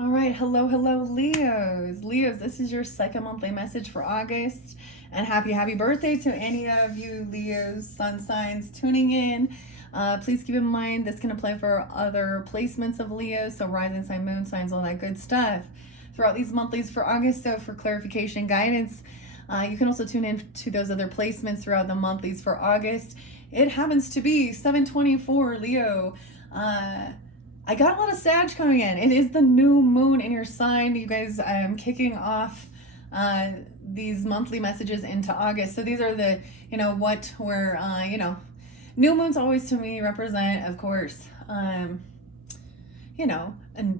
All right, hello, Leos. Leos, this is your second monthly message for August. And happy birthday to any of you Leos, sun signs tuning in. Please keep in mind this can apply for other placements of Leos, so rising sign, moon signs, all that good stuff throughout these monthlies for August. So for clarification guidance, you can also tune in to those other placements throughout the monthlies for August. It happens to be 7/24 Leo. I got a lot of Sag coming in. It is the new moon in your sign. You guys, I'm kicking off these monthly messages into August. So these are the, what we're, new moons always to me represent, of course, and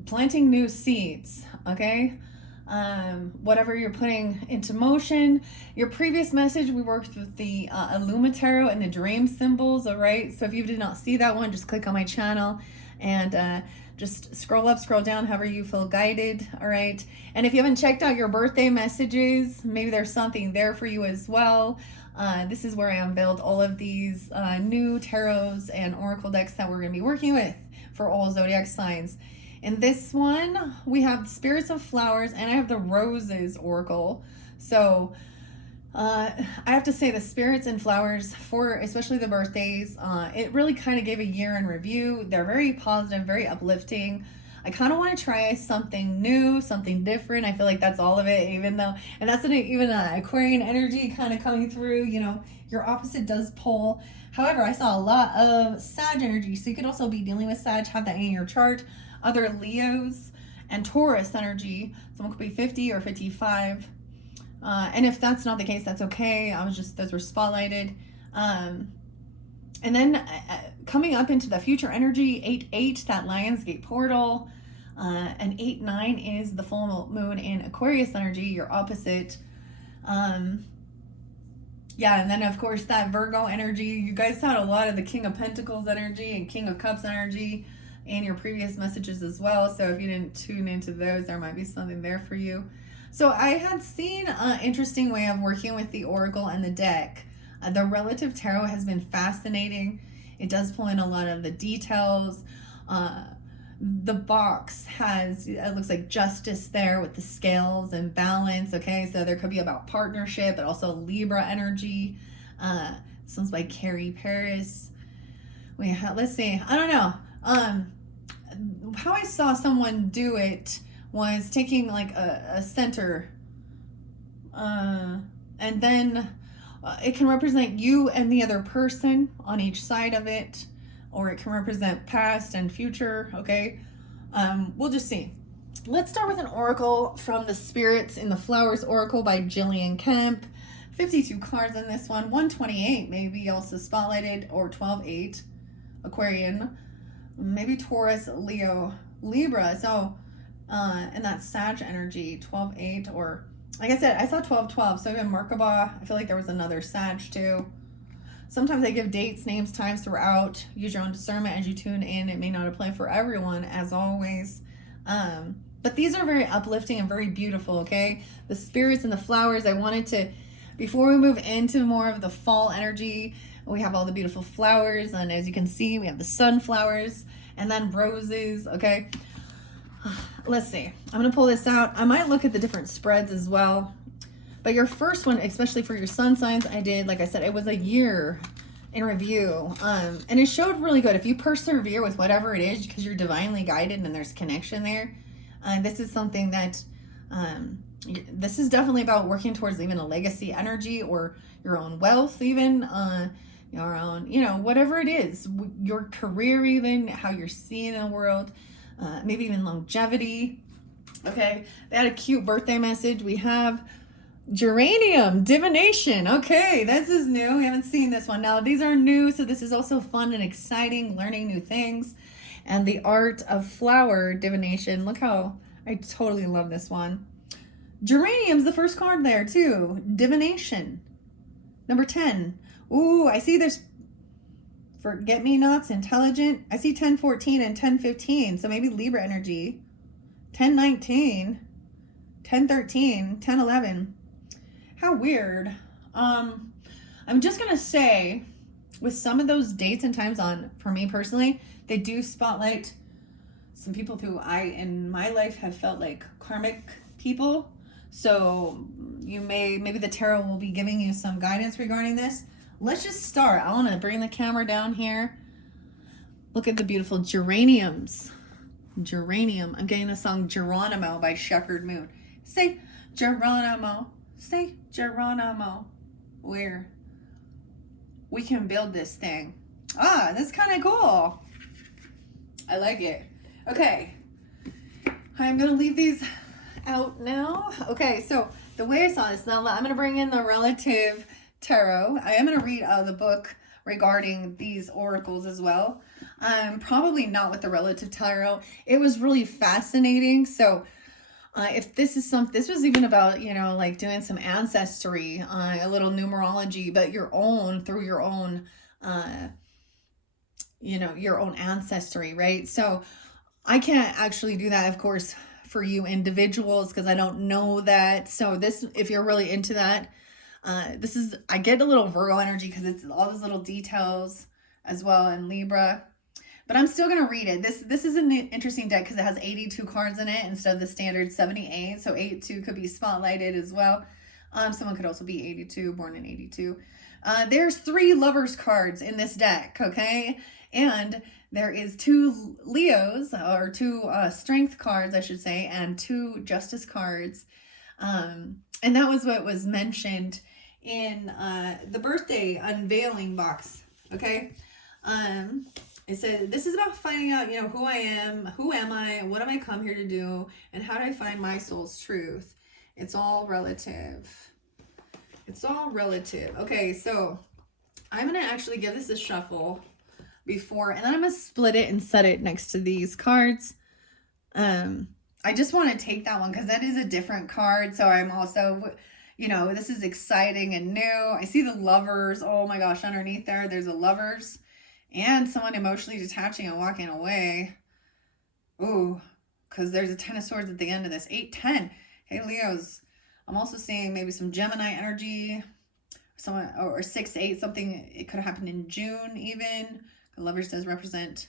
planting new seeds, okay? Whatever you're putting into motion. Your previous message, we worked with the Illumitaro and the dream symbols, all right? So if you did not see that one, just click on my channel and just scroll up, scroll down, however you feel guided, all right? And if you haven't checked out your birthday messages, maybe there's something there for you as well. This is where I unveiled all of these new tarots and oracle decks that we're going to be working with for all zodiac signs. In this one, we have Spirits of Flowers, and I have the Roses Oracle. So I have to say the Spirits and Flowers, for especially the birthdays, it really kind of gave a year in review. They're very positive, very uplifting. I kind of want to try something new, something different. I feel like that's all of it, even though, and that's even Aquarian energy kind of coming through, your opposite does pull. However, I saw a lot of Sag energy, so you could also be dealing with Sag, have that in your chart. Other Leos and Taurus energy, someone could be 50 or 55. And if that's not the case, that's okay. Those were spotlighted. And then coming up into the future energy, 8/8, that Lionsgate portal. And 8/9 is the full moon in Aquarius energy, your opposite. And then of course that Virgo energy. You guys had a lot of the King of Pentacles energy and King of Cups energy in your previous messages as well. So if you didn't tune into those, there might be something there for you. So I had seen an interesting way of working with the oracle and the deck. The relative tarot has been fascinating. It does pull in a lot of the details. The box has, it looks like justice there with the scales and balance. Okay, so there could be about partnership, but also Libra energy. This one's by Carrie Paris. Let's see. I don't know. How I saw someone do it was taking like a center, and then it can represent you and the other person on each side of it, or it can represent past and future, okay? We'll just see. Let's start with an oracle from the Spirits in the Flowers Oracle by Jillian Kemp. 52 cards in this one. 128 maybe also spotlighted, or 12/8 Aquarian, maybe Taurus, Leo, Libra. So and that's Sag energy, 12/8, or like I said, I saw 12/12. So even Merkaba, I feel like there was another Sag too. Sometimes I give dates, names, times throughout. Use your own discernment as you tune in. It may not apply for everyone, as always. But these are very uplifting and very beautiful, okay? The Spirits and the Flowers, I wanted to, before we move into more of the fall energy, we have all the beautiful flowers. And as you can see, we have the sunflowers and then roses, okay? Let's see. I'm going to pull this out. I might look at the different spreads as well. But your first one, especially for your sun signs, I did, like I said, it was a year in review. And it showed really good. If you persevere with whatever it is, because you're divinely guided and there's connection there, this is something that, this is definitely about working towards even a legacy energy or your own wealth even, your own, whatever it is, your career even, how you're seeing the world, maybe even longevity. Okay, they had a cute birthday message. We have Geranium, Divination. Okay, this is new. We haven't seen this one. Now, these are new, so this is also fun and exciting, learning new things. And the Art of Flower, Divination. Look how, I totally love this one. Geranium's the first card there, too. Divination. Number 10. Ooh, I see there's Forget-Me-Nots, Intelligent. I see 10/14 and 10/15, so maybe Libra energy. 10/19, 10/13, 10/11. How weird. I'm just gonna say, with some of those dates and times on, for me personally, they do spotlight some people who I in my life have felt like karmic people. So maybe the tarot will be giving you some guidance regarding this. Let's just start. I want to bring the camera down here. Look at the beautiful geraniums. Geranium. I'm getting the song Geronimo by Shepherd Moon. Say Geronimo. Say Geronimo. Where we can build this thing. Ah, that's kind of cool. I like it. Okay. I'm going to leave these out now. Okay, so the way I saw this, now I'm going to bring in the relative tarot. I am going to read the book regarding these oracles as well. Probably not with the relative tarot. It was really fascinating. So if this is this was even about, like doing some ancestry, a little numerology, but your own, through your own, your own ancestry, right? So I can't actually do that, of course, for you individuals, because I don't know that. So this, if you're really into that, I get a little Virgo energy because it's all those little details as well in Libra. But I'm still going to read it. This is an interesting deck because it has 82 cards in it instead of the standard 78. So 82 could be spotlighted as well. Someone could also be 82, born in 82. There's 3 lovers cards in this deck, okay? And there is 2 Leos, or 2 strength cards, I should say, and 2 justice cards. And that was what was mentioned in the birthday unveiling box, okay? It said, this is about finding out, who I am, who am I, what am I come here to do, and how do I find my soul's truth? It's all relative. It's all relative. Okay, so I'm going to actually give this a shuffle before, and then I'm going to split it and set it next to these cards. I just want to take that one because that is a different card. So I'm also, this is exciting and new. I see the lovers. Oh my gosh, underneath there's a lovers. And someone emotionally detaching and walking away. Ooh, because there's a 10 of swords at the end of this. 8-10. Hey, Leos. I'm also seeing maybe some Gemini energy. Someone, or 6-8, something. It could have happened in June even. The lovers does represent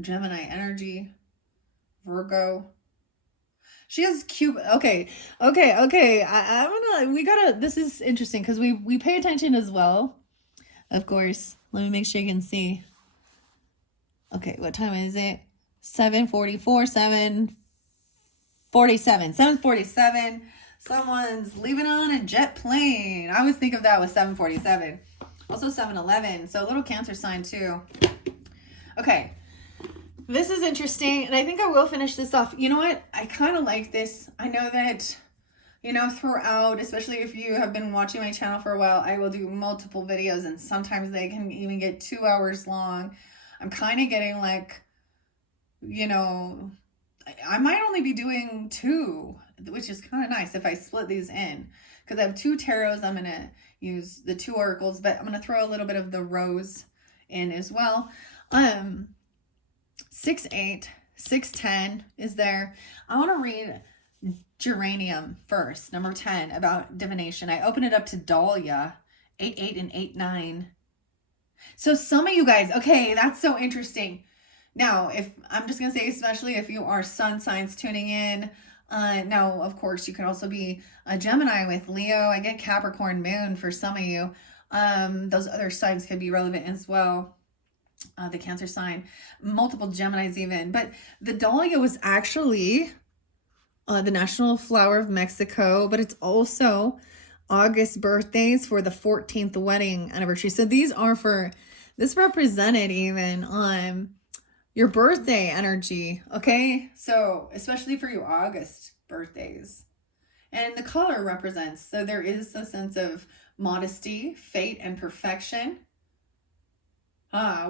Gemini energy. Virgo. She has cute. Okay. This is interesting because we pay attention as well. Of course, let me make sure you can see. Okay, what time is it? 7:44, 7:47. 7:47. Someone's leaving on a jet plane. I always think of that with 7:47. Also 7:11. So a little Cancer sign too. Okay. This is interesting, and I think I will finish this off. You know what? I kind of like this. I know that, throughout, especially if you have been watching my channel for a while, I will do multiple videos, and sometimes they can even get 2 hours long. I'm kind of getting like, I might only be doing 2, which is kind of nice if I split these in, because I have 2 tarots. I'm going to use the 2 oracles, but I'm going to throw a little bit of the rose in as well. 6-8, 6-10 is there. I want to read geranium first, number 10, about divination. I open it up to Dahlia, 8-8 and 8-9. So some of you guys, okay, that's so interesting. Now, if I'm just going to say, especially if you are sun signs tuning in, now, of course, you could also be a Gemini with Leo. I get Capricorn moon for some of you. Those other signs could be relevant as well. The Cancer sign, multiple Geminis even. But the Dahlia was actually the national flower of Mexico, but it's also August birthdays for the 14th wedding anniversary. So these are this represented even your birthday energy, okay? So especially for your August birthdays. And the color represents, so there is a sense of modesty, fate, and perfection.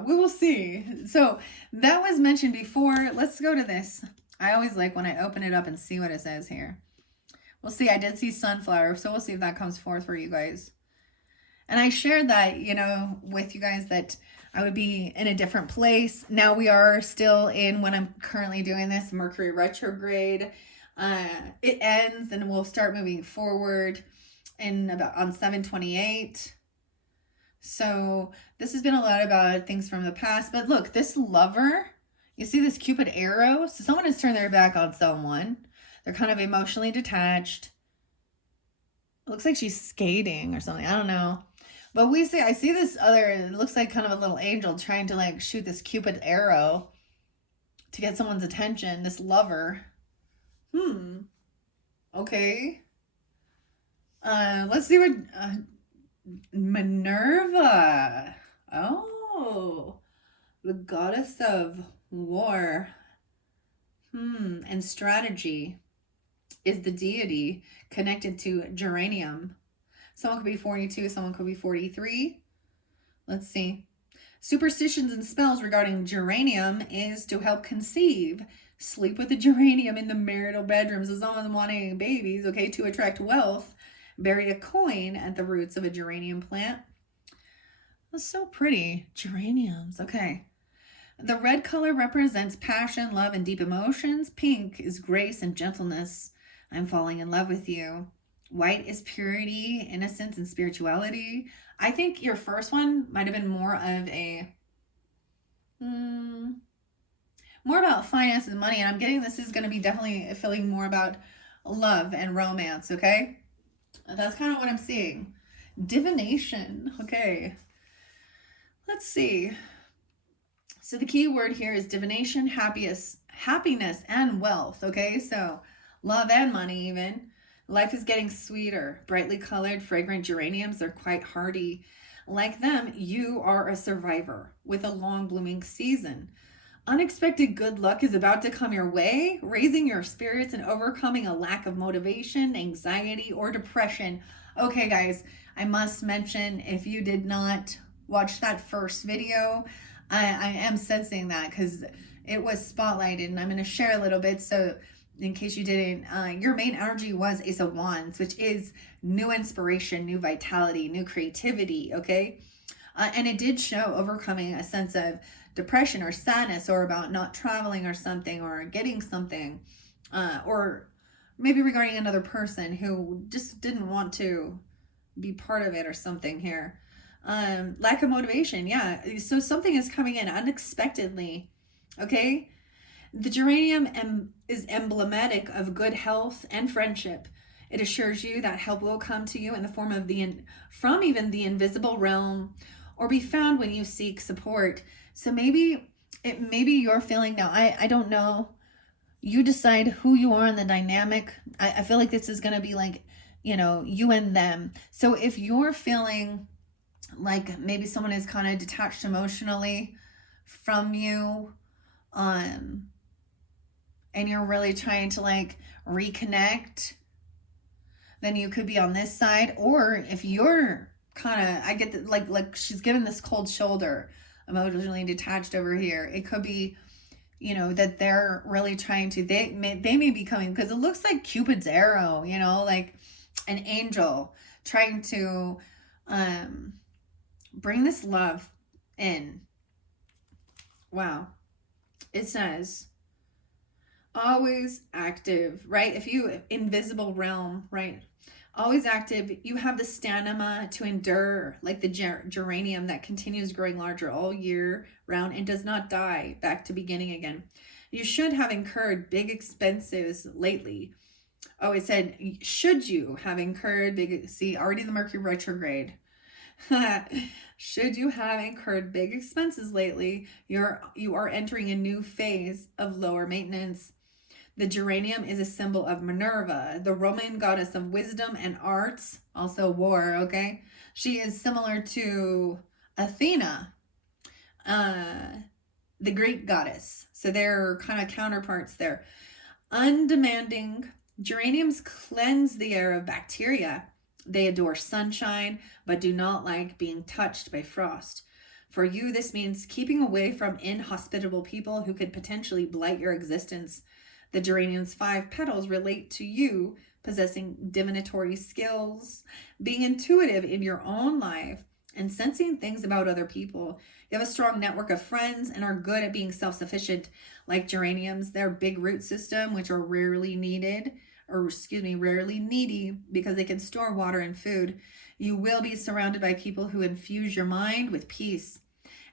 We will see. So that was mentioned before. Let's go to this. I always like when I open it up and see what it says here. We'll see. I did see sunflower, so we'll see if that comes forth for you guys. And I shared that, with you guys, that I would be in a different place. Now we are still in, when I'm currently doing this, Mercury retrograde. It ends and we'll start moving forward on 7/28. So this has been a lot about things from the past. But look, this lover You see this Cupid arrow? So someone has turned their back on someone. They're kind of emotionally detached. It looks like she's skating or something. I don't know. But I see this other, it looks like kind of a little angel trying to like shoot this Cupid arrow to get someone's attention. This lover. Okay. Let's see what, Minerva. Oh, the goddess of war. And strategy is the deity connected to geranium. Someone could be 42, someone could be 43. Let's see. Superstitions and spells regarding geranium is to help conceive. Sleep with the geranium in the marital bedroom. So someone wanting babies, okay, to attract wealth. Bury a coin at the roots of a geranium plant. That's so pretty. Geraniums, okay. The red color represents passion, love, and deep emotions. Pink is grace and gentleness. I'm falling in love with you. White is purity, innocence, and spirituality. I think your first one might have been more of a, more about finance and money. And I'm getting this is going to be definitely feeling more about love and romance, okay? That's kind of what I'm seeing. Divination, okay. Let's see. So the key word here is divination, happiness, and wealth, okay? So love and money even. Life is getting sweeter. Brightly colored, fragrant geraniums are quite hardy. Like them, you are a survivor with a long blooming season. Unexpected good luck is about to come your way, raising your spirits and overcoming a lack of motivation, anxiety, or depression. Okay, guys, I must mention, if you did not watch that first video, I am sensing that because it was spotlighted, and I'm going to share a little bit. So in case you didn't, your main energy was Ace of Wands, which is new inspiration, new vitality, new creativity, okay? And it did show overcoming a sense of depression or sadness, or about not traveling or something, or getting something, or maybe regarding another person who just didn't want to be part of it or something here. Lack of motivation, yeah. So something is coming in unexpectedly, okay? The geranium is emblematic of good health and friendship. It assures you that help will come to you in the form of from even the invisible realm, or be found when you seek support. So maybe you're feeling now. I don't know. You decide who you are in the dynamic. I feel like this is going to be like, you and them. So if you're feeling like maybe someone is kind of detached emotionally from you, and you're really trying to like reconnect, then you could be on this side. Or if you're kind of, I get that, like she's given this cold shoulder, emotionally detached over here. It could be, that they're really trying to, they may be coming, because it looks like Cupid's arrow, like an angel trying to bring this love in. Wow. It says always active, right? If you, invisible realm, right? Always active. You have the stamina to endure, like the geranium that continues growing larger all year round and does not die, back to beginning again. You should have incurred big expenses lately. Oh, it said, should you have incurred big, see, already the Mercury retrograde. Should you have incurred big expenses lately, you are entering a new phase of lower maintenance. The geranium is a symbol of Minerva, the Roman goddess of wisdom and arts, also war, okay? She is similar to Athena, the Greek goddess. So they're kind of counterparts there. Undemanding, geraniums cleanse the air of bacteria. They adore sunshine, but do not like being touched by frost. For you, this means keeping away from inhospitable people who could potentially blight your existence. The geranium's 5 petals relate to you possessing divinatory skills, being intuitive in your own life, and sensing things about other people. You have a strong network of friends and are good at being self-sufficient. Like geraniums, their big root system, which are rarely needy, because they can store water and food. You will be surrounded by people who infuse your mind with peace,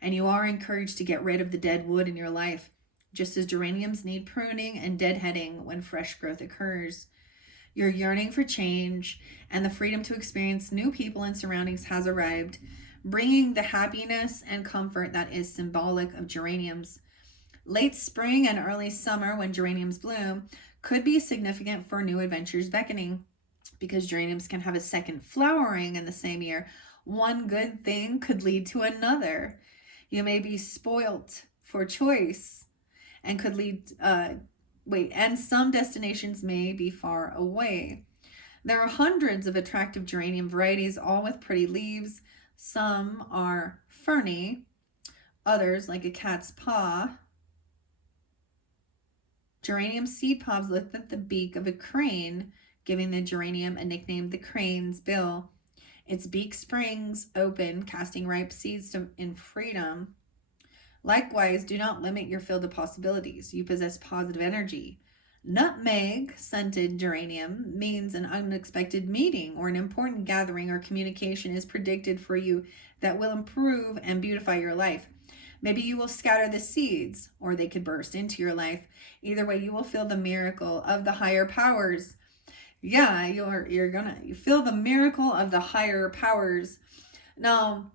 and you are encouraged to get rid of the dead wood in your life. just as geraniums need pruning and deadheading when fresh growth occurs. Your yearning for change and the freedom to experience new people and surroundings has arrived, bringing the happiness and comfort that is symbolic of geraniums. Late spring and early summer, when geraniums bloom, could be significant for new adventures beckoning. Because geraniums can have a second flowering in the same year, one good thing could lead to another. You may be spoilt for choice and could lead and some destinations may be far away. There are hundreds of attractive geranium varieties, all with pretty leaves. Some are ferny, others, like a cat's paw. Geranium seed pods look like the beak of a crane, giving the geranium a nickname, the crane's bill. Its beak springs open, casting ripe seeds in freedom. Likewise, do not limit your field of possibilities. You possess positive energy. Nutmeg scented geranium means an unexpected meeting or an important gathering or communication is predicted for you that will improve and beautify your life. Maybe you will scatter the seeds, or they could burst into your life. Either way, you will feel the miracle of the higher powers. Yeah, you're gonna feel the miracle of the higher powers. Now,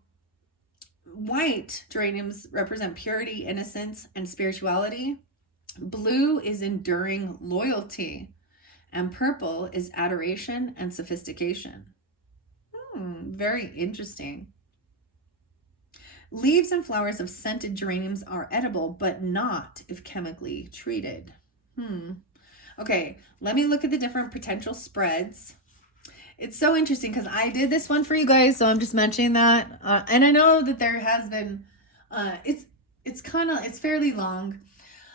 white geraniums represent purity, innocence, and spirituality. Blue is enduring loyalty, and purple is adoration and sophistication. Very interesting. Leaves and flowers of scented geraniums are edible, but not if chemically treated. Okay, let me look at the different potential spreads. It's so interesting because I did this one for you guys, so I'm just mentioning that. And I know that there has been, it's fairly long.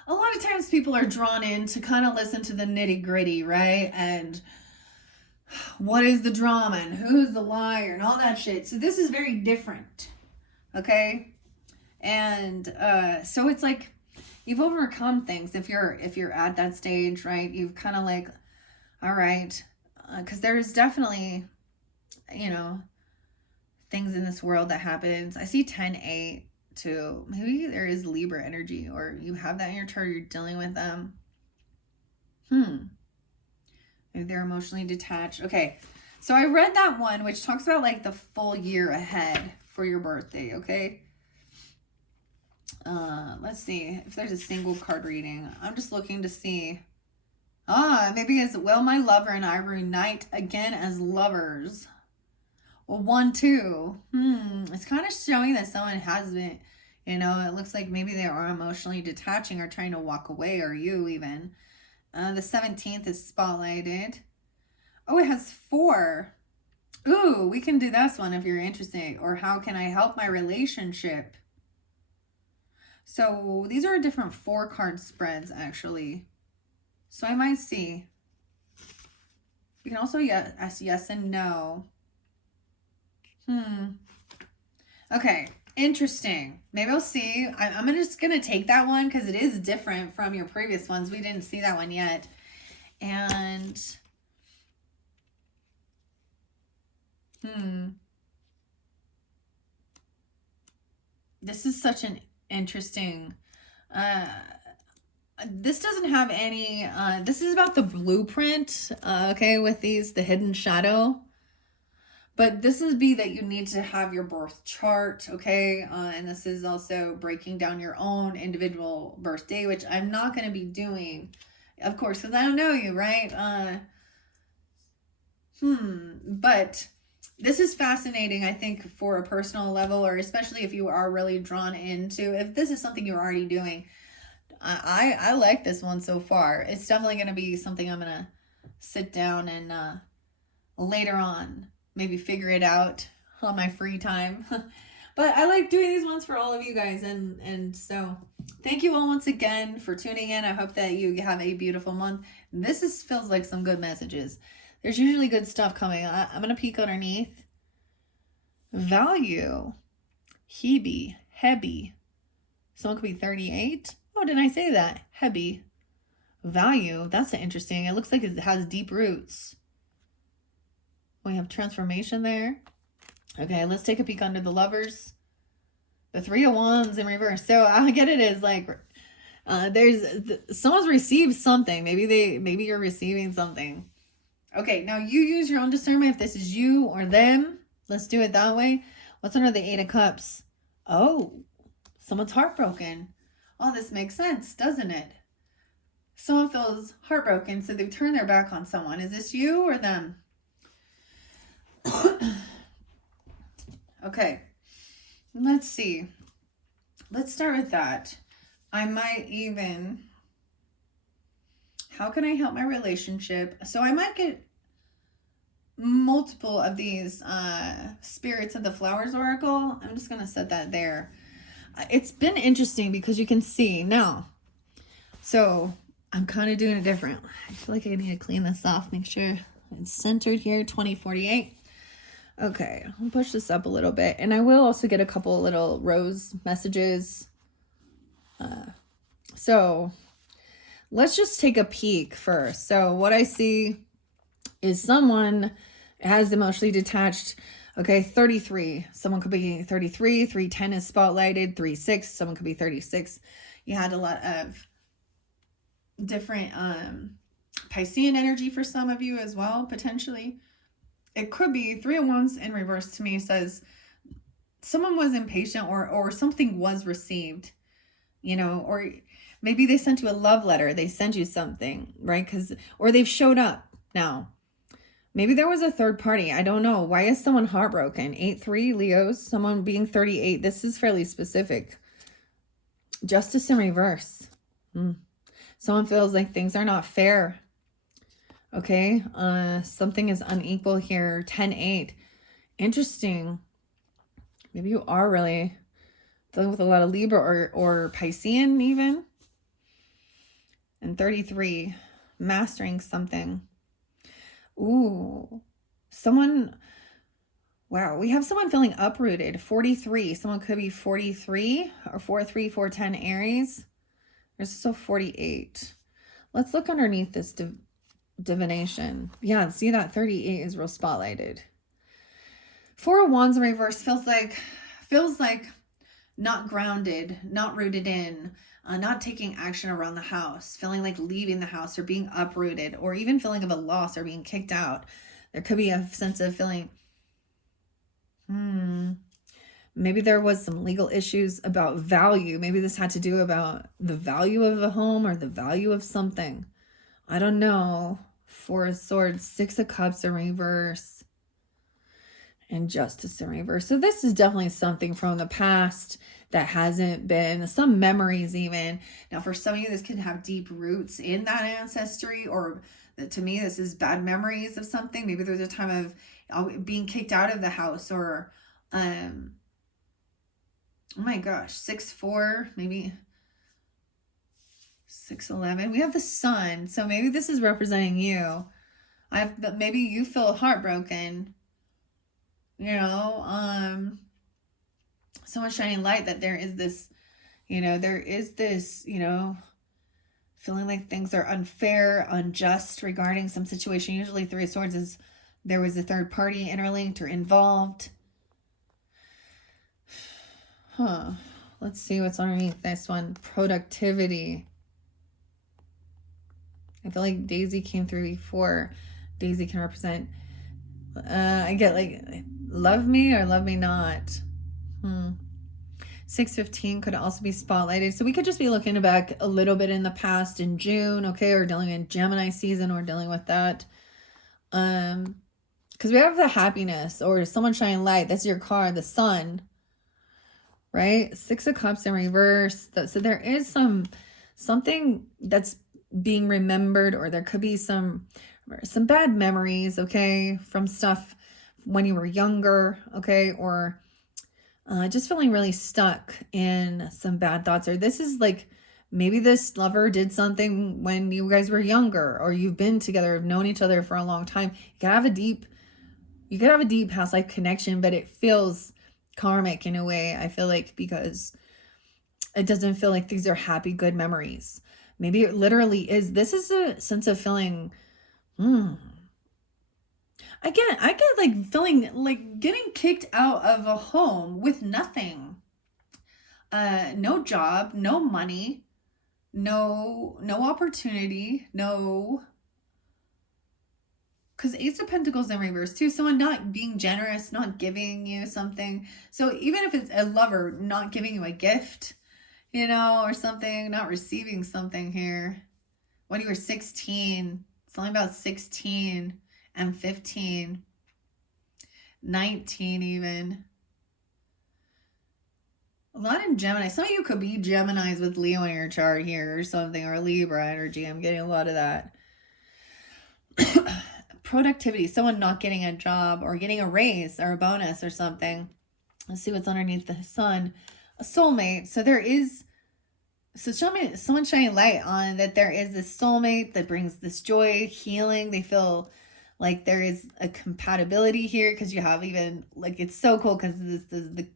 A lot of times people are drawn in to kind of listen to the nitty gritty, right? And what is the drama and who's the liar and all that shit. So this is very different, okay? And so it's like you've overcome things if you're at that stage, right? You've kind of like, all right, because there's definitely, things in this world that happens. I see 10-8 too. Maybe there is Libra energy, or you have that in your chart, you're dealing with them. Maybe they're emotionally detached. Okay, so I read that one, which talks about like the full year ahead for your birthday, okay? Let's see if there's a single card reading. I'm just looking to see. Maybe it's, will my lover and I reunite again as lovers? Well, 1, 2. It's kind of showing that someone has been, it looks like maybe they are emotionally detaching or trying to walk away, or you even. The 17th is spotlighted. Oh, it has 4. Ooh, we can do this one if you're interested. Or how can I help my relationship? So these are different 4-card spreads, actually. So I might see. You can also ask yes and no. Okay, interesting. Maybe I'll see. I'm just going to take that one because it is different from your previous ones. We didn't see that one yet. And this is such an interesting, this doesn't have any, this is about the blueprint, okay, with the hidden shadow. But this would be that you need to have your birth chart, okay? And this is also breaking down your own individual birthday, which I'm not going to be doing, of course, because I don't know you, right? But this is fascinating, I think, for a personal level, or especially if you are really drawn into, if this is something you're already doing. I like this one so far. It's definitely going to be something I'm going to sit down and later on maybe figure it out on my free time. But I like doing these ones for all of you guys. And so thank you all once again for tuning in. I hope that you have a beautiful month. This feels like some good messages. There's usually good stuff coming. I'm going to peek underneath. Value. Hebe. Hebi. Someone could be 38. Oh, didn't I say that? Hebi. Value. That's interesting. It looks like it has deep roots. We have transformation there. Okay, let's take a peek under the lovers. The 3 of Wands in reverse. So I get it as like Someone's received something. Maybe you're receiving something. Okay, now you use your own discernment if this is you or them. Let's do it that way. What's under the Eight of Cups? Oh, someone's heartbroken. Oh, this makes sense, doesn't it? Someone feels heartbroken, so they've turned their back on someone. Is this you or them? Okay, let's see. Let's start with that. I might even... How can I help my relationship? So I might get multiple of these spirits of the flowers oracle. I'm just going to set that there. It's been interesting because you can see now. So I'm kind of doing it different. I feel like I need to clean this off. Make sure it's centered here. 2048. Okay, I'll push this up a little bit. And I will also get a couple little rose messages. So let's just take a peek first. So what I see is someone has emotionally detached. Okay, 33. Someone could be 33. 310 is spotlighted. 36. Someone could be 36. You had a lot of different Piscean energy for some of you as well, potentially. It could be 3 of Wands in reverse to me says someone was impatient or something was received, you know, or maybe they sent you a love letter. They sent you something, right? Or they've showed up now. Maybe there was a third party. I don't know. Why is someone heartbroken? 8-3 Leos, someone being 38. This is fairly specific. Justice in reverse. Someone feels like things are not fair. Okay. Something is unequal here. 10-8. Interesting. Maybe you are really dealing with a lot of Libra or Piscean even. And 33. Mastering something. Ooh, someone, wow, we have someone feeling uprooted. 43, someone could be 43 or 4-3, 4-10 Aries. There's also 48. Let's look underneath this divination. Yeah, see that 38 is real spotlighted. 4 of Wands in reverse feels like not grounded, not rooted in, not taking action around the house, feeling like leaving the house or being uprooted, or even feeling of a loss or being kicked out. There could be a sense of feeling, maybe there was some legal issues about value. Maybe this had to do about the value of a home or the value of something. I don't know. 4 of Swords, 6 of Cups in reverse, and Justice in reverse. So this is definitely something from the past that hasn't been, some memories even. Now for some of you, this can have deep roots in that ancestry, or to me, this is bad memories of something. Maybe there's a time of being kicked out of the house, or, oh my gosh, 6-4, maybe 6-11. We have the Sun. So maybe this is representing you. Maybe you feel heartbroken. You know, someone shining light that there is this, feeling like things are unfair, unjust regarding some situation. Usually 3 of Swords is there was a third party interlinked or involved. Let's see what's underneath this one. Productivity. I feel like Daisy came through before. Daisy can represent, I get like, love me or love me not. 6-15 could also be spotlighted. So we could just be looking back a little bit in the past in June, okay, or dealing in Gemini season, or dealing with that. Because we have the happiness or someone shining light. That's your card, the Sun, right? 6 of Cups in reverse. So there is something that's being remembered, or there could be some bad memories, okay, from stuff when you were younger, okay, or just feeling really stuck in some bad thoughts. Or this is like, maybe this lover did something when you guys were younger, or you've been together, have known each other for a long time. You could have a deep past life connection, but it feels karmic in a way, I feel like, because it doesn't feel like these are happy, good memories. Maybe it literally is. This is a sense of feeling, I get like feeling like getting kicked out of a home with nothing. No job, no money. no opportunity, no, because Ace of Pentacles in reverse too. Someone not being generous, not giving you something. So even if it's a lover not giving you a gift, you know, or something, not receiving something here. When you were 16, it's only about 16 and 15, 19 even. A lot in Gemini. Some of you could be Geminis with Leo in your chart here or something, or Libra energy. I'm getting a lot of that. Productivity. Someone not getting a job or getting a raise or a bonus or something. Let's see what's underneath the sun. A soulmate. So there is... So someone shining light on that there is this soulmate that brings this joy, healing. They feel like there is a compatibility here because you have even, like, it's so cool because this is the...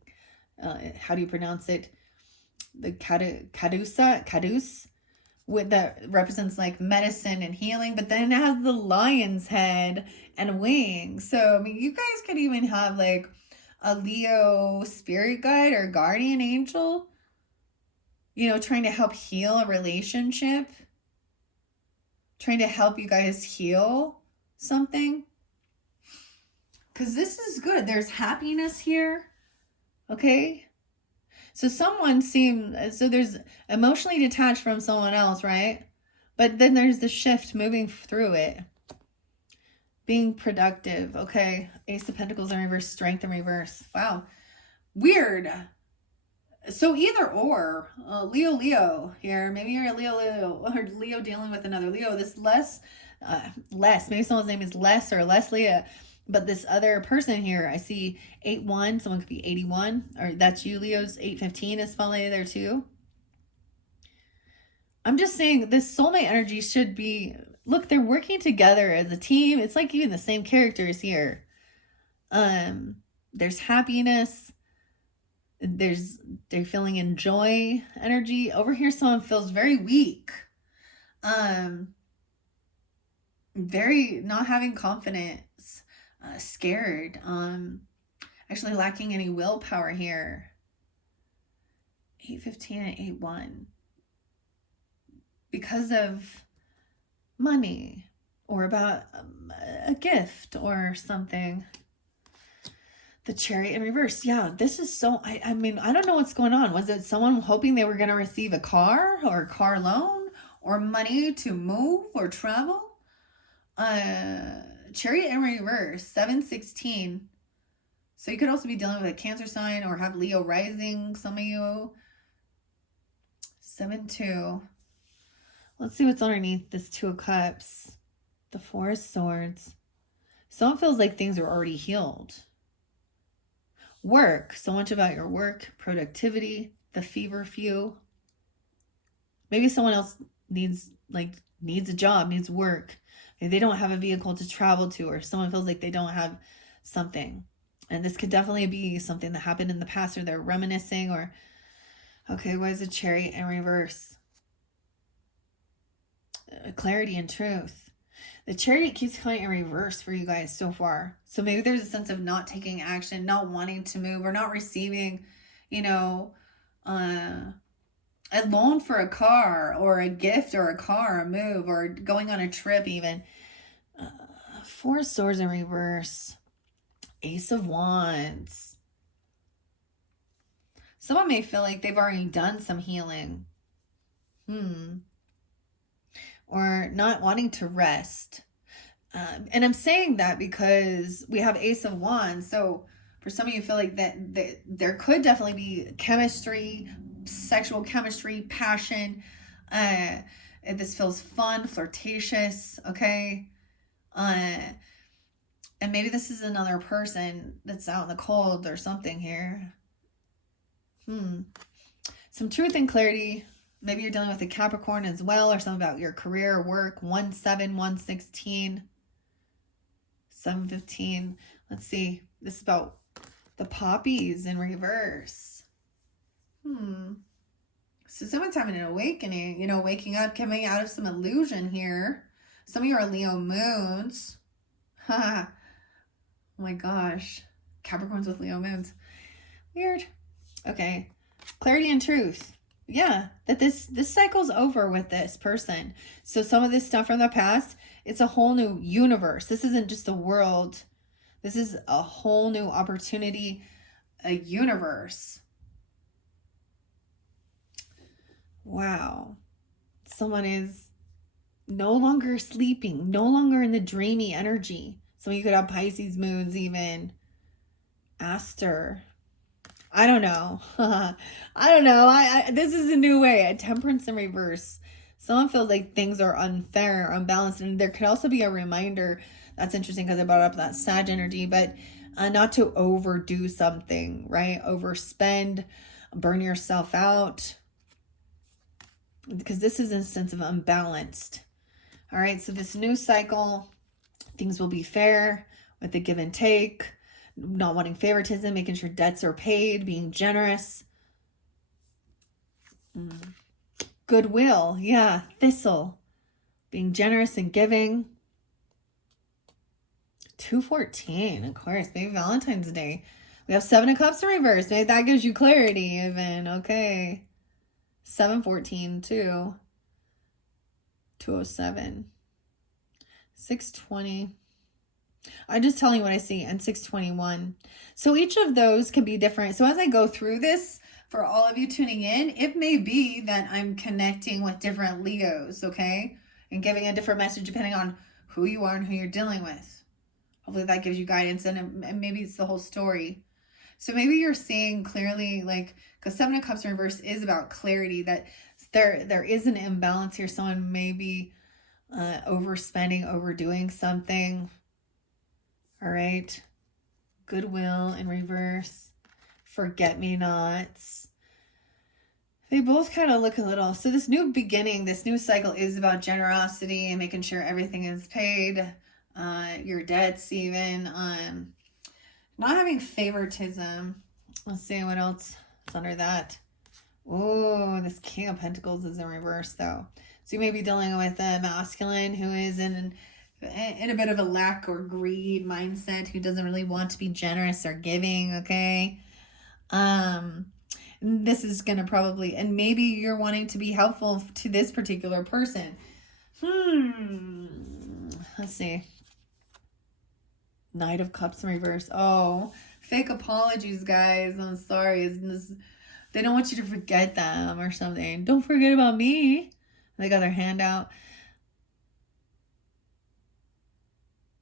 how do you pronounce it? The caduce, with that represents like medicine and healing, but then it has the lion's head and wings. So I mean, you guys could even have like a Leo spirit guide or guardian angel, you know, trying to help heal a relationship, trying to help you guys heal something. Because this is good. There's happiness here. Okay, so there's emotionally detached from someone else, right? But then there's the shift moving through it. Being productive, okay? Ace of Pentacles in reverse, Strength in reverse. Wow, weird. So either or, Leo here. Maybe you're a Leo, or Leo dealing with another Leo. This Les, maybe someone's name is Les or Leslie. But this other person here, I see 8-1. Someone could be 81. Or that's you, Leos. 8-15 is probably there too. I'm just saying this soulmate energy should be... Look, they're working together as a team. It's like even the same characters here. There's happiness. They're feeling in joy energy. Over here, someone feels very weak. Very not having confidence. Scared, actually lacking any willpower here. 8-15 and 8-1 because of money or about a gift or something. The Chariot in reverse. Yeah, this is so... I mean, I don't know what's going on. Was it someone hoping they were going to receive a car or a car loan or money to move or travel? Chariot in reverse, 7-16. So you could also be dealing with a Cancer sign or have Leo rising, some of you. 7-2. Let's see what's underneath this 2 of Cups. The 4 of Swords. Someone feels like things are already healed. Work. So much about your work, productivity, the feverfew. Maybe someone else needs a job, needs work. They don't have a vehicle to travel to, or someone feels like they don't have something. And this could definitely be something that happened in the past, or they're reminiscing, or... Okay, what is a Chariot in reverse? Clarity and truth. The Chariot keeps coming in reverse for you guys so far. So maybe there's a sense of not taking action, not wanting to move, or not receiving, you know, a loan for a car or a gift or a car, a move, or going on a trip even. 4 of Swords in reverse. Ace of Wands. Someone may feel like they've already done some healing. Or not wanting to rest. And I'm saying that because we have Ace of Wands. So for some of you feel like that there could definitely be chemistry, sexual chemistry, passion. This feels fun, flirtatious, okay? And maybe this is another person that's out in the cold or something here. Some truth and clarity. Maybe you're dealing with a Capricorn as well, or something about your career or work. 1-7, 1-16, 7-15. Let's see. This is about the poppies in reverse. So someone's having an awakening, you know, waking up, coming out of some illusion here. Some of you are Leo moons. Oh my gosh. Capricorns with Leo moons. Weird. Okay. Clarity and truth. Yeah, that this cycle's over with this person. So some of this stuff from the past, it's a whole new universe. This isn't just the world. This is a whole new opportunity, a universe. Wow. Someone is no longer sleeping, no longer in the dreamy energy. So you could have Pisces moons even. Aster. I don't know. I don't know. This is a new way. A temperance in reverse. Someone feels like things are unfair, unbalanced, and there could also be a reminder. That's interesting because I brought up that Sag energy, but not to overdo something, right? Overspend, burn yourself out, because this is a sense of unbalanced. All right, so this new cycle, things will be fair with the give and take, not wanting favoritism, making sure debts are paid, being generous. Goodwill, yeah, thistle, being generous and giving. 214, of course, maybe Valentine's Day. We have 7 of Cups in reverse. Maybe that gives you clarity even, okay. 714 too. 207. 620. I'm just telling you what I see. And 621. So each of those can be different. So as I go through this, for all of you tuning in, it may be that I'm connecting with different Leos, okay? And giving a different message depending on who you are and who you're dealing with. Hopefully that gives you guidance, and maybe it's the whole story. So maybe you're seeing clearly, like, because 7 of Cups in reverse is about clarity, that there is an imbalance here. Someone may be overspending, overdoing something. All right. Goodwill in reverse. Forget-me-nots. They both kind of look a little... So this new beginning, this new cycle is about generosity and making sure everything is paid. Your debts even. Not having favoritism. Let's see what else is under that. Oh, this King of Pentacles is in reverse though. So you may be dealing with a masculine who is in a bit of a lack or greed mindset, who doesn't really want to be generous or giving, okay? This is going to probably, and maybe you're wanting to be helpful to this particular person. Let's see. Knight of Cups in reverse. Oh, fake apologies, guys. I'm sorry. They don't want you to forget them or something. Don't forget about me. They got their hand out.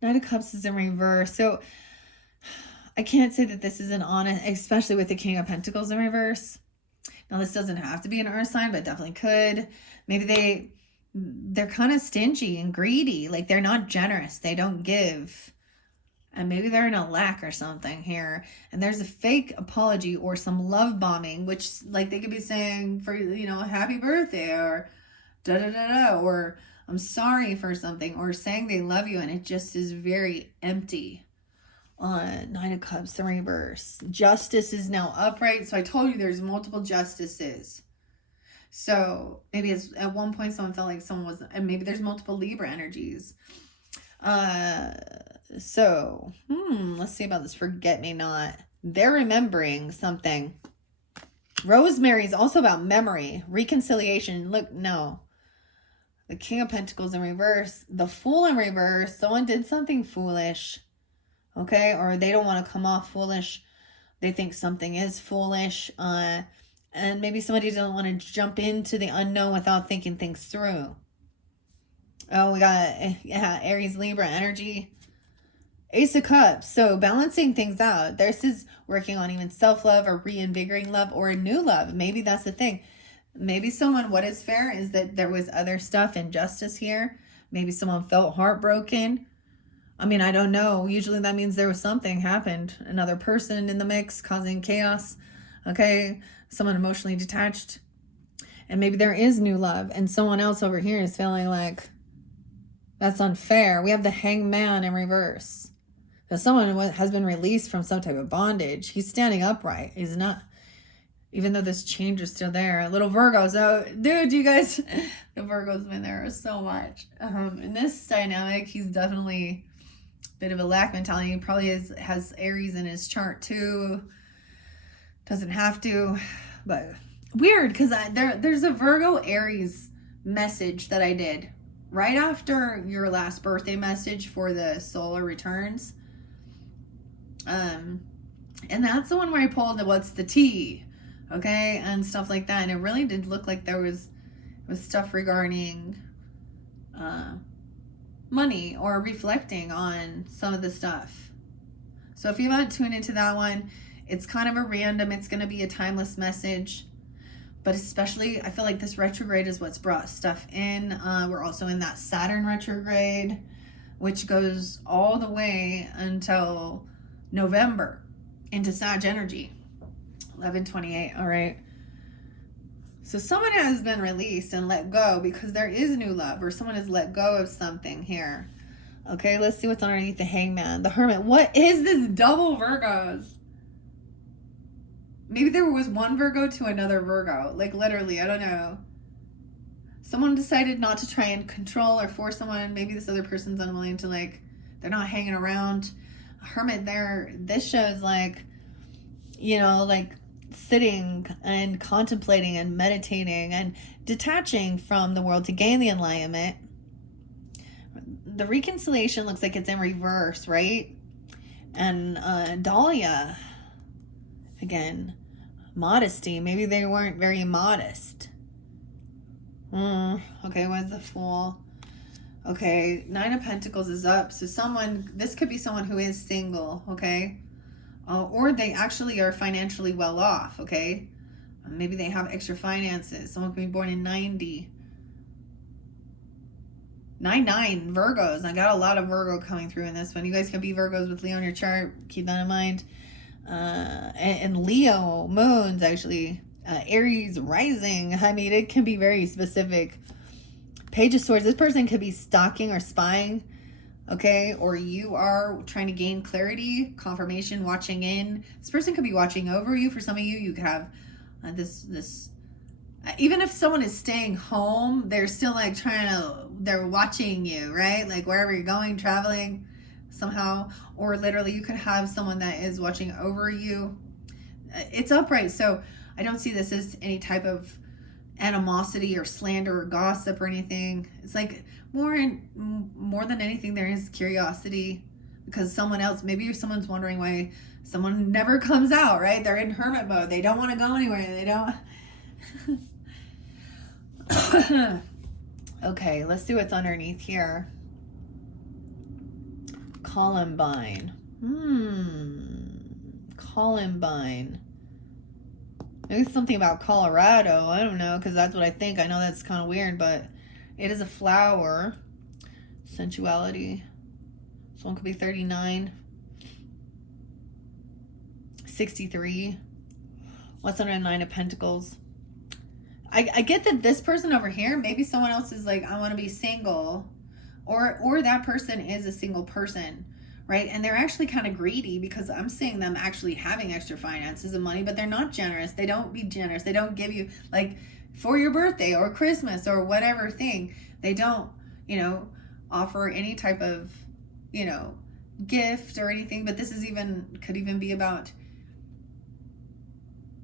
Knight of Cups is in reverse. So I can't say that this is an honest, especially with the King of Pentacles in reverse. Now, this doesn't have to be an earth sign, but definitely could. Maybe they're kind of stingy and greedy. Like, they're not generous. They don't give. And maybe they're in a lack or something here. And there's a fake apology or some love bombing, which, like, they could be saying for, happy birthday or da-da-da-da, or I'm sorry for something, or saying they love you, and it just is very empty. Nine of Cups in reverse. Justice is now upright. So I told you there's multiple justices. So maybe it's at one point someone felt like someone was, and maybe there's multiple Libra energies. So, let's see about this forget-me-not. They're remembering something. Rosemary is also about memory, reconciliation. Look, no. The King of Pentacles in reverse. The Fool in reverse. Someone did something foolish. Okay? Or they don't want to come off foolish. They think something is foolish. And maybe somebody doesn't want to jump into the unknown without thinking things through. Oh, we got, Aries, Libra energy. Ace of Cups. So balancing things out. This is working on even self-love or reinvigorating love or a new love. Maybe that's the thing. Maybe someone, what is fair is that there was other stuff, injustice here. Maybe someone felt heartbroken. I mean, I don't know. Usually that means there was something happened. Another person in the mix causing chaos. Okay. Someone emotionally detached. And maybe there is new love. And someone else over here is feeling like that's unfair. We have the Hangman in reverse. So someone has been released from some type of bondage. He's standing upright. He's not, even though this change is still there. Little Virgos. Oh, dude, you guys, the Virgos been there so much. In this dynamic, he's definitely a bit of a lack mentality. He probably has Aries in his chart too. Doesn't have to, but weird, because there's a Virgo Aries message that I did right after your last birthday message for the solar returns. And that's the one where I pulled the what's the tea, okay, and stuff like that. And it really did look like there was stuff regarding money or reflecting on some of the stuff. So if you haven't tuned into that one, it's kind of a random, it's going to be a timeless message. But especially, I feel like this retrograde is what's brought stuff in. We're also in that Saturn retrograde, which goes all the way until November into Sag energy. 11/28, all right. So someone has been released and let go because there is new love, or someone has let go of something here. Okay, let's see what's underneath the Hangman. The Hermit. What is this double Virgos? Maybe there was one Virgo to another Virgo. Like literally, I don't know. Someone decided not to try and control or force someone. Maybe this other person's unwilling to, like, they're not hanging around. A Hermit there, this shows like, you know, like sitting and contemplating and meditating and detaching from the world to gain the enlightenment. The reconciliation looks like it's in reverse, right? And Dahlia, again, modesty. Maybe they weren't very modest. Okay, what's the Fool? Okay, Nine of Pentacles is up. So someone, this could be someone who is single, okay? Or they actually are financially well off, okay? Maybe they have extra finances. Someone could be born in 90. 9/9, Virgos. I got a lot of Virgo coming through in this one. You guys can be Virgos with Leo in your chart. Keep that in mind. And Leo moons, actually. Aries rising. I mean, it can be very specific. Page of Swords. This person could be stalking or spying, okay? Or you are trying to gain clarity, confirmation, watching in. This person could be watching over you. For some of you, you could have this. Even if someone is staying home, they're still like they're watching you, right? Like wherever you're going, traveling somehow. Or literally you could have someone that is watching over you. It's upright. So I don't see this as any type of animosity or slander or gossip or anything. It's like more than anything, there is curiosity, because someone else, maybe someone's wondering why someone never comes out, right? They're in hermit mode. They don't want to go anywhere. They don't. Okay, let's see what's underneath here. Columbine. Columbine. Maybe something about Colorado. I don't know, because that's what I think. I know that's kind of weird, but it is a flower. Sensuality. Someone could be 39. 63. What's under the Nine of Pentacles? I get that this person over here, maybe someone else is like, I want to be single. Or that person is a single person, right? And they're actually kind of greedy, because I'm seeing them actually having extra finances and money, but they're not generous. They don't be generous. They don't give you, like, for your birthday or Christmas or whatever thing. They don't, offer any type of, gift or anything. But this could even be about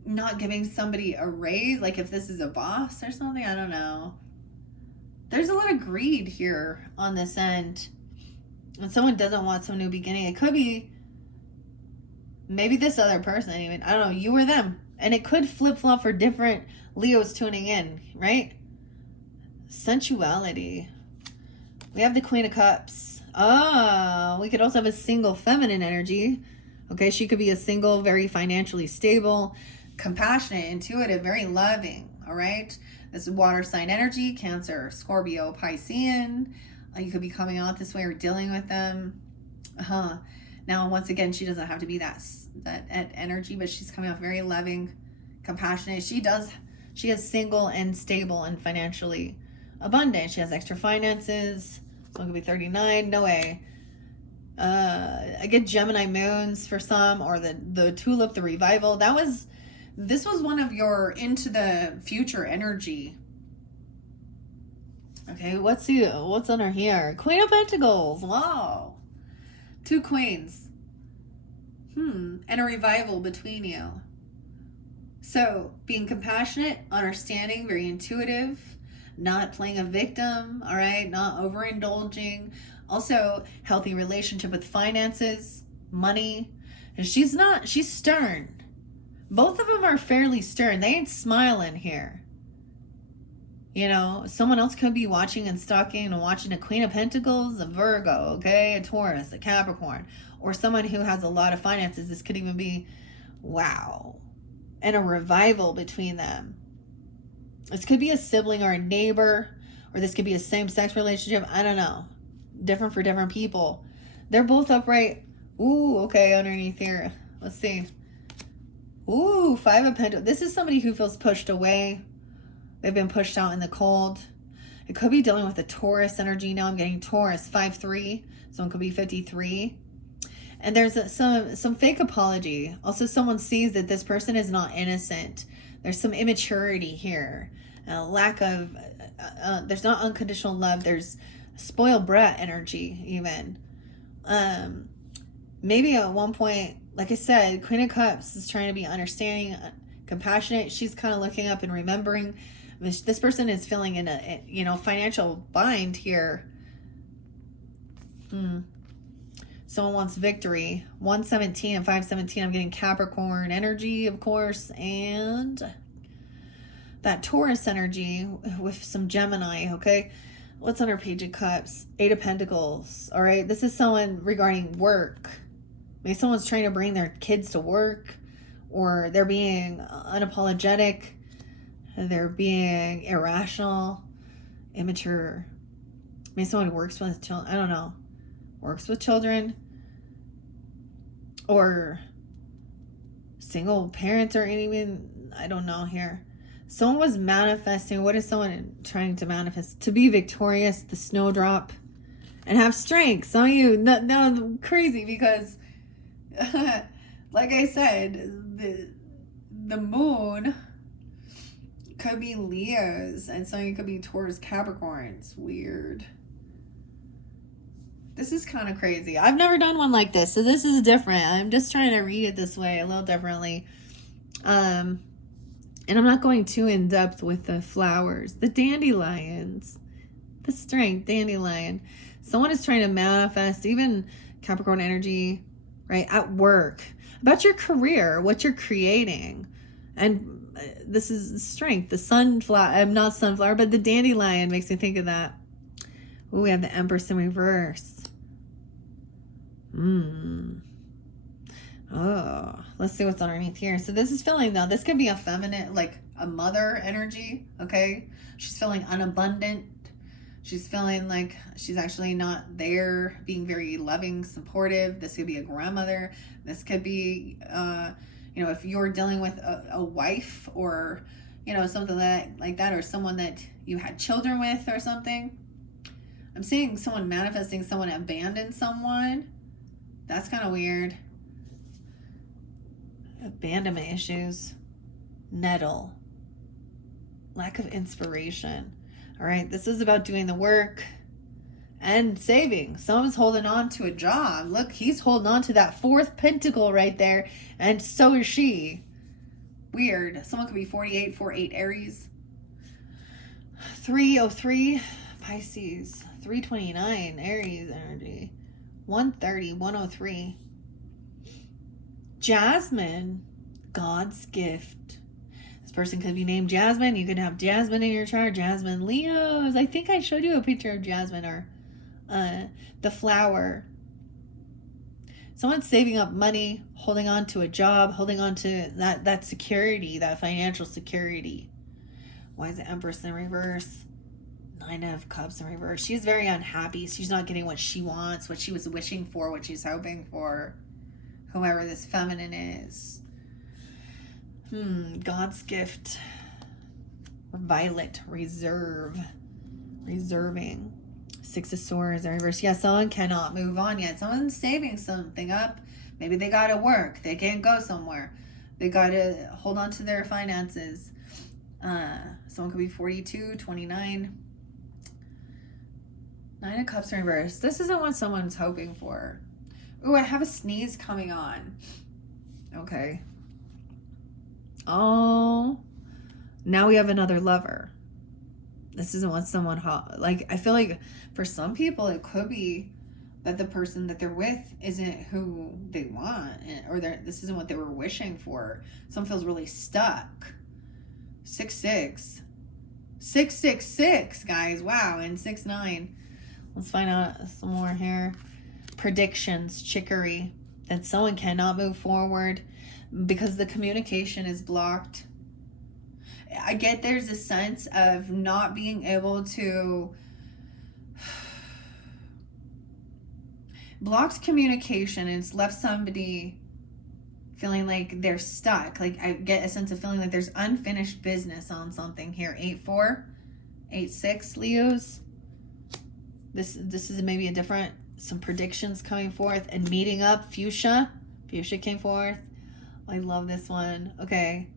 not giving somebody a raise, like if this is a boss or something. I don't know. There's a lot of greed here on this end. And someone doesn't want some new beginning. It could be maybe this other person, even. I don't know, you or them. And it could flip-flop for different Leos tuning in, right? Sensuality. We have the Queen of Cups. Oh, we could also have a single feminine energy. Okay, she could be a single, very financially stable, compassionate, intuitive, very loving, all right? This is water sign energy, Cancer, Scorpio, Piscean. You could be coming out this way or dealing with them. Now, once again, she doesn't have to be that energy, but she's coming off very loving, compassionate. She is single and stable and financially abundant. She has extra finances. So it could be 39. No way. I get Gemini moons for some, or the tulip, the revival. This was one of your into the future energy. Okay, what's under here? Queen of Pentacles. Wow. 2 queens. And a revival between you. So being compassionate, understanding, very intuitive, not playing a victim, all right, not overindulging. Also, healthy relationship with finances, money. And she's stern. Both of them are fairly stern. They ain't smiling here. You know, someone else could be watching and stalking and watching a Queen of Pentacles, a Virgo, okay, a Taurus, a Capricorn, or someone who has a lot of finances. This could even be, wow, and a revival between them. This could be a sibling or a neighbor, or this could be a same-sex relationship. I don't know. Different for different people. They're both upright. Ooh, okay, underneath here. Let's see. Ooh, Five of Pentacles. This is somebody who feels pushed away. They've been pushed out in the cold. It could be dealing with the Taurus energy. Now I'm getting Taurus 5-3. Someone could be 53. And there's some fake apology. Also, someone sees that this person is not innocent. There's some immaturity here. Lack of, there's not unconditional love. There's spoiled brat energy even. Maybe at one point, like I said, Queen of Cups is trying to be understanding, compassionate. She's kind of looking up and remembering. This person is feeling in a, you know, financial bind here. Someone wants victory. 117 and 517. I'm getting Capricorn energy, of course, and that Taurus energy with some Gemini. Okay, what's on our Page of Cups? 8 of Pentacles. All right, this is someone regarding work. Maybe someone's trying to bring their kids to work, or they're being unapologetic. They're being irrational, immature. Maybe someone who works with children. I don't know. Works with children. Or single parents, or even, I don't know here. Someone was manifesting. What is someone trying to manifest? To be victorious, the snowdrop, and have strength. Some of you, no, crazy because, like I said, the moon could be Leo's, and some of you could be Taurus, Capricorns. Weird. This is kind of crazy. I've never done one like this, so this is different. I'm just trying to read it this way a little differently. And I'm not going too in depth with the flowers. The dandelions. The strength, dandelion. Someone is trying to manifest, even Capricorn energy, right, at work. About your career, what you're creating. And this is strength. The sunflower, I'm not sunflower, but the dandelion makes me think of that. Ooh, we have the Empress in reverse. Oh, let's see what's underneath here. So this is feeling, though, this could be a feminine, like a mother energy, okay? She's feeling unabundant. She's feeling like she's actually not there, being very loving, supportive. This could be a grandmother. This could be, you know, if you're dealing with a wife, or, you know, something like that, or someone that you had children with or something. I'm seeing someone manifesting, someone abandoned someone. That's kind of weird. Abandonment issues. Nettle. Lack of inspiration. All right, this is about doing the work and saving. Someone's holding on to a job. Look, he's holding on to that 4th pentacle right there, and so is she. Weird. Someone could be 48, 48 Aries. 303 Pisces. 329 Aries energy. 130, 103. Jasmine, God's gift. This person could be named Jasmine. You could have Jasmine in your chart. Jasmine Leos. I think I showed you a picture of Jasmine, or the flower. Someone's saving up money, holding on to a job, holding on to that security, that financial security. Why is the Empress in reverse? 9 of Cups in reverse. She's very unhappy. She's not getting what she wants, what she was wishing for, what she's hoping for. Whoever this feminine is. God's gift. Violet. Reserve. Reserving. 6 of Swords in reverse. Yeah, someone cannot move on yet. Someone's saving something up. Maybe they got to work. They can't go somewhere. They got to hold on to their finances. Someone could be 42, 29. 9 of Cups in reverse. This isn't what someone's hoping for. Ooh, I have a sneeze coming on. Okay. Oh, now we have another lover. This isn't what someone like. I feel like for some people it could be that the person that they're with isn't who they want, or this isn't what they were wishing for. Someone feels really stuck. 6'6", 666, guys. Wow, and 6'9". Let's find out some more here. Predictions, chicory, that someone cannot move forward because the communication is blocked. I get there's a sense of not being able to blocked communication, and it's left somebody feeling like they're stuck. Like I get a sense of feeling like there's unfinished business on something here. 8-4, 8-6, Leos. This is maybe a different, some predictions coming forth and meeting up. Fuchsia came forth. I love this one. Okay.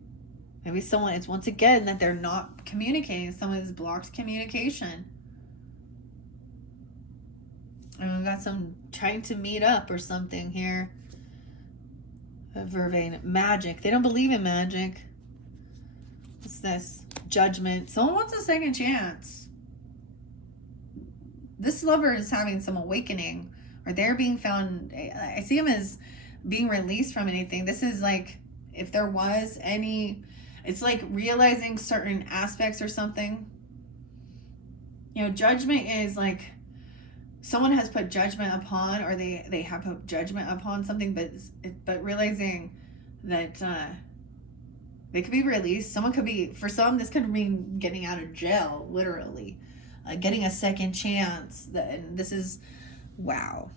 Maybe someone, it's once again that they're not communicating. Someone has blocked communication. And we've got some trying to meet up or something here. Vervain. Magic. They don't believe in magic. What's this? Judgment. Someone wants a second chance. This lover is having some awakening, or they're being found. I see them as being released from anything. This is like, if there was any, it's like realizing certain aspects or something. You know, judgment is like someone has put judgment upon, or they have put judgment upon something, but realizing that they could be released. Someone could be, for some, this could mean getting out of jail, literally. Getting a second chance. And this is, wow.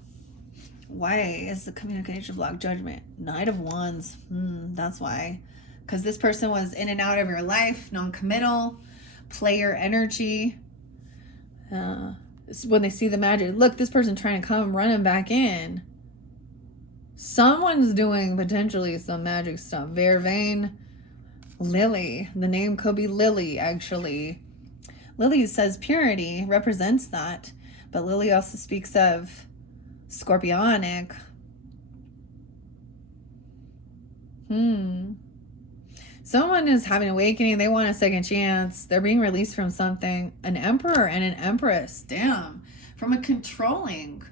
Why is the communication block? Judgment? Knight of Wands. That's why. Because this person was in and out of your life, non-committal, player energy. When they see the magic, look, this person trying to come running back in. Someone's doing potentially some magic stuff. Vervain. Lily. The name could be Lily, actually. Lily says purity, represents that. But Lily also speaks of scorpionic. Someone is having an awakening. They want a second chance. They're being released from something. An emperor and an empress. Damn. From a controlling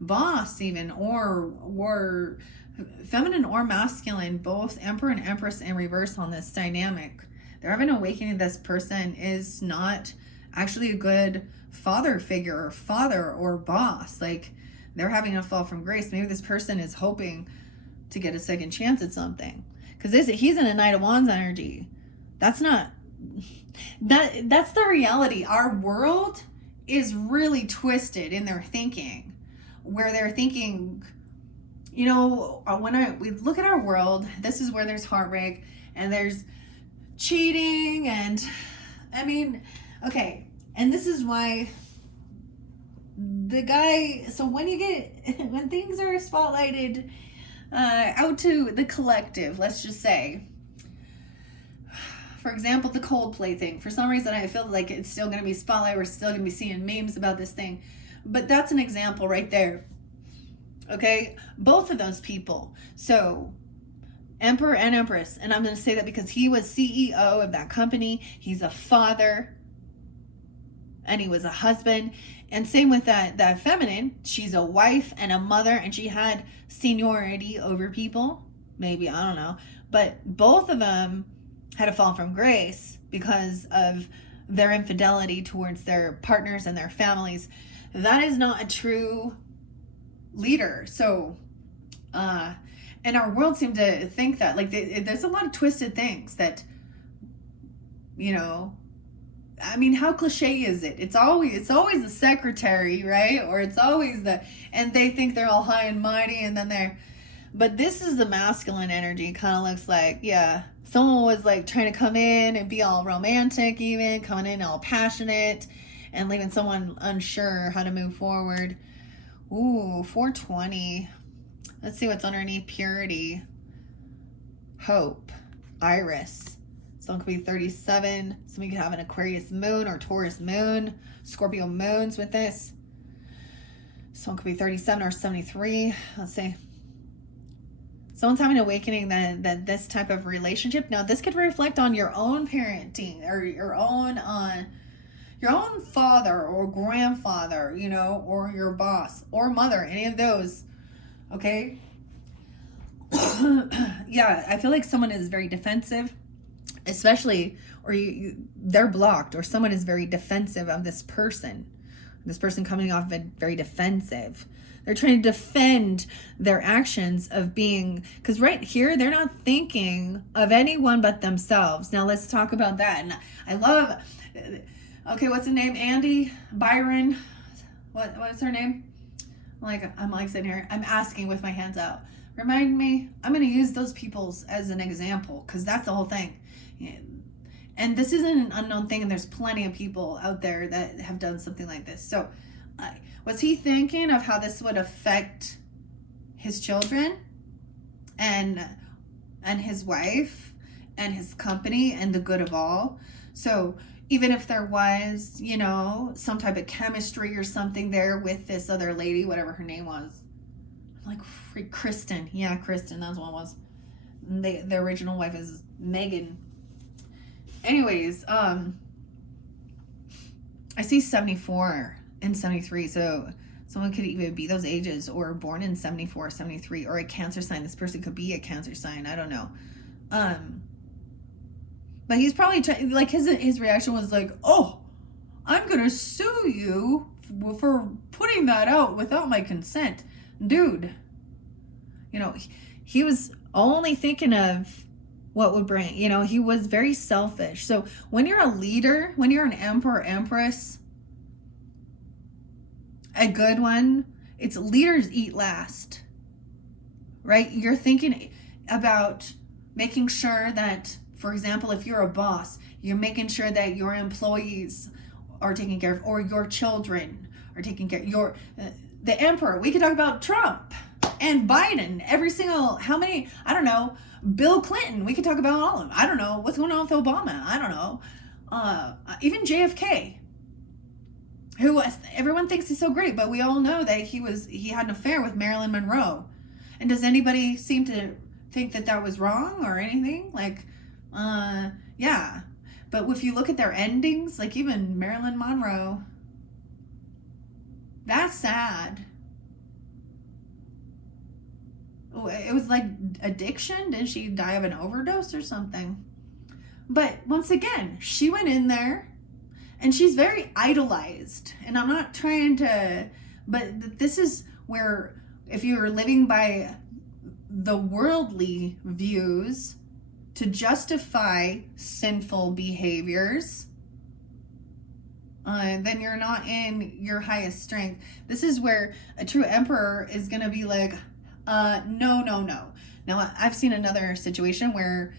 boss even. Or feminine or masculine. Both emperor and empress in reverse on this dynamic. They're having an awakening. This person is not actually a good father figure, or father or boss. Like, they're having a fall from grace. Maybe this person is hoping to get a second chance at something. Because he's in a Knight of Wands energy. That's not... That's the reality. Our world is really twisted in their thinking. Where they're thinking... You know, we look at our world, this is where there's heartbreak, and there's cheating, and I mean, okay, and this is why the guy, so when things are spotlighted out to the collective, let's just say, for example, the Coldplay thing, for some reason I feel like it's still going to be spotlight, we're still going to be seeing memes about this thing, but that's an example right there. Okay, both of those people. So Emperor and Empress, and I'm going to say that because he was CEO of that company. He's a father, and he was a husband. And same with that feminine. She's a wife and a mother, and she had seniority over people. Maybe, I don't know. But both of them had a fall from grace because of their infidelity towards their partners and their families. That is not a true leader. So and our world seemed to think that, like, there's a lot of twisted things that, you know, I mean, how cliche is it? It's always the secretary, right? Or it's always and they think they're all high and mighty, and then but this is the masculine energy. Kind of looks like, yeah, someone was like trying to come in and be all romantic, even coming in all passionate and leaving someone unsure how to move forward. Ooh, 420. Let's see what's underneath purity. Hope. Iris. Someone could be 37. Somebody could have an Aquarius moon or Taurus moon. Scorpio moons with this. Someone could be 37 or 73. Let's see. someone's having an awakening that this type of relationship. Now, this could reflect on your own parenting or your own father or grandfather, you know, or your boss or mother, any of those. Okay. Yeah, I feel like someone is very defensive, especially, or they're blocked, or someone is very defensive of this person coming off very defensive. They're trying to defend their actions of being, because right here, they're not thinking of anyone but themselves. Now, let's talk about that. And I love, okay, what's the name? Andy Byron. What's her name? I'm like sitting here, I'm asking with my hands out. Remind me, I'm going to use those peoples as an example, because that's the whole thing. And this isn't an unknown thing, and there's plenty of people out there that have done something like this. So was he thinking of how this would affect his children and his wife and his company and the good of all? So even if there was, you know, some type of chemistry or something there with this other lady, whatever her name was, like Kristen. Yeah, Kristen, that's what it was. The original wife is Megan. Anyways, I see 74 and 73, so someone could even be those ages, or born in 74, 73, or a Cancer sign. This person could be a Cancer sign. I don't know. But he's probably like his reaction was like, "Oh, I'm gonna sue you for putting that out without my consent, dude." You know, he was only thinking of what would bring, you know, he was very selfish. So when you're a leader, when you're an emperor, empress, a good one, it's leaders eat last, right? You're thinking about making sure that, for example, if you're a boss, you're making sure that your employees are taken care of, or your children are taken care of. The emperor, we could talk about Trump and Biden, every single, how many, I don't know, Bill Clinton, we could talk about all of them. I don't know what's going on with Obama. I don't know. Even JFK, who everyone thinks he's so great, but we all know that he had an affair with Marilyn Monroe. And does anybody seem to think that was wrong or anything? Like, yeah. But if you look at their endings, like even Marilyn Monroe, that's sad. It was like addiction. Did she die of an overdose or something? But once again, she went in there and she's very idolized. And I'm not trying to, but this is where, if you're living by the worldly views to justify sinful behaviors, then you're not in your highest strength. This is where a true emperor is going to be like, no. Now, I've seen another situation where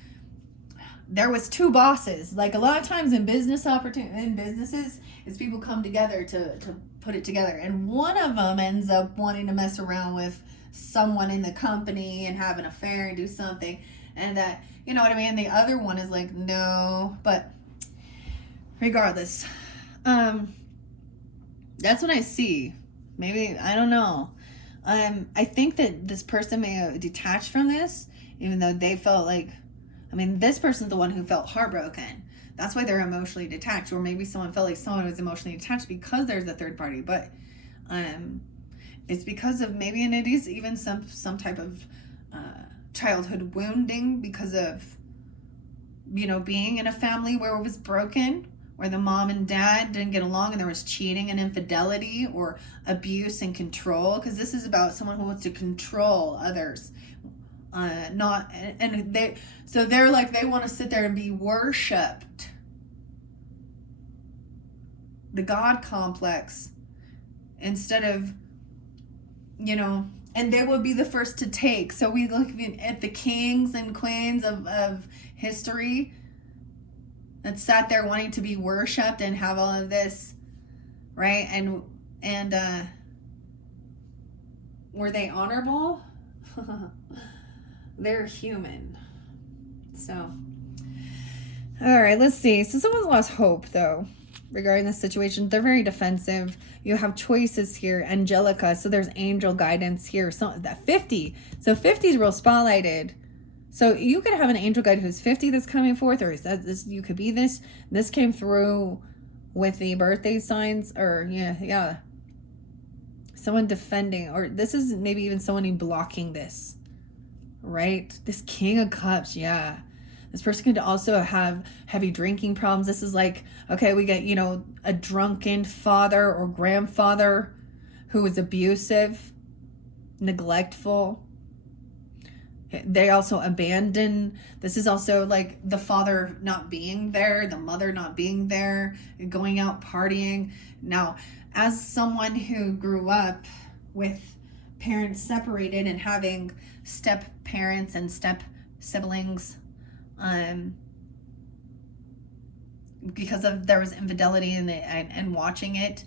there was two bosses. Like a lot of times in businesses, is people come together to put it together. And one of them ends up wanting to mess around with someone in the company and have an affair and do something. And that, you know what I mean? The other one is like, no. But regardless, that's what I see. Maybe, I don't know. I think that this person may have detached from this, even though they felt like, I mean, this person's the one who felt heartbroken. That's why they're emotionally detached. Or maybe someone felt like someone was emotionally detached because there's a third party. But it's because of maybe, and it is even some type of childhood wounding because of, you know, being in a family where it was broken, where the mom and dad didn't get along and there was cheating and infidelity or abuse and control. Because this is about someone who wants to control others. They're like, they want to sit there and be worshipped. The God complex, instead of, you know, and they will be the first to take. So we look at the kings and queens of history that sat there wanting to be worshipped and have all of this, right? And were they honorable? They're human. So, all right, let's see. So someone's lost hope, though. regarding this situation. They're very defensive. You have choices here, Angelica. So there's angel guidance here. So that 50. So 50 is real spotlighted. So you could have an angel guide who's 50 that's coming forth, or this, you could be this. This came through with the birthday signs, or yeah. Someone defending, or this is maybe even someone blocking this, right? This King of Cups, yeah. This person could also have heavy drinking problems. This is like, okay, we get, a drunken father or grandfather who is abusive, neglectful. They also abandon. This is also like the father not being there, the mother not being there, going out partying. Now, as someone who grew up with parents separated and having step parents and step siblings, because of there was infidelity in it, and watching it,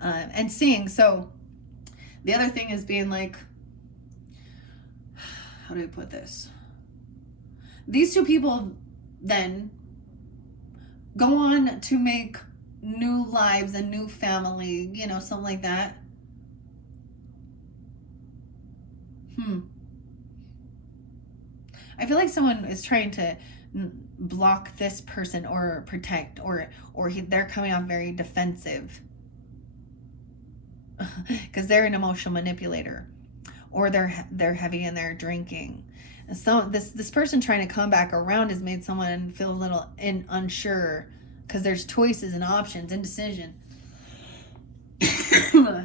and seeing. So the other thing is being like, how do I put this? These two people then go on to make new lives and new family, something like that. I feel like someone is trying to block this person or protect, or they're coming off very defensive because they're an emotional manipulator, or they're heavy in their drinking. And so this person trying to come back around has made someone feel a little unsure, because there's choices and options, indecision.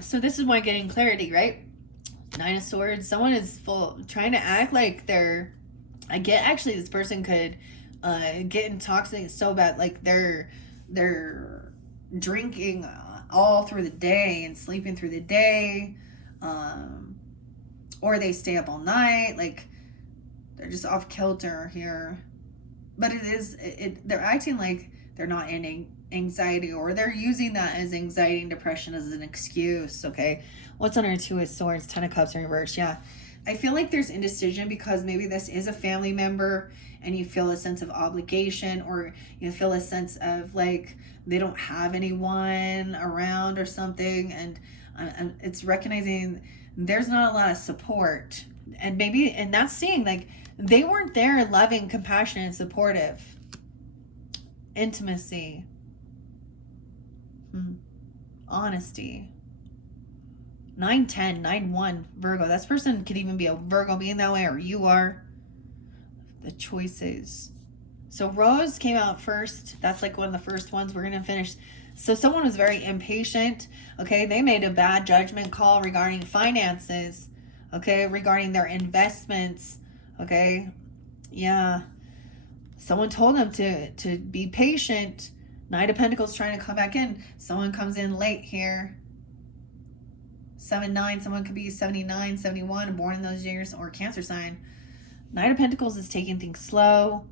So this is why getting clarity, right? 9 of Swords. Someone is trying to act like they're. I get, actually, this person could get intoxicated so bad, like they're drinking all through the day and sleeping through the day, or they stay up all night, like they're just off kilter here. But they're acting like they're not in anxiety, or they're using that as anxiety and depression as an excuse. Okay, what's under 2 of Swords? 10 of Cups in reverse. Yeah, I feel like there's indecision because maybe this is a family member and you feel a sense of obligation, or you feel a sense of like they don't have anyone around or something, and it's recognizing there's not a lot of support, and that's seeing like they weren't there loving, compassionate, and supportive. Intimacy, honesty. 9-10, 9-1, Virgo. That person could even be a Virgo being that way, or you are. The choices. So Rose came out first. That's like one of the first ones we're going to finish. So someone was very impatient. Okay, they made a bad judgment call regarding finances. Okay, regarding their investments. Okay, yeah. Someone told them to be patient. Knight of Pentacles trying to come back in. Someone comes in late here. 7-9, someone could be 79, 71, born in those years, or Cancer sign. Knight of Pentacles is taking things slow.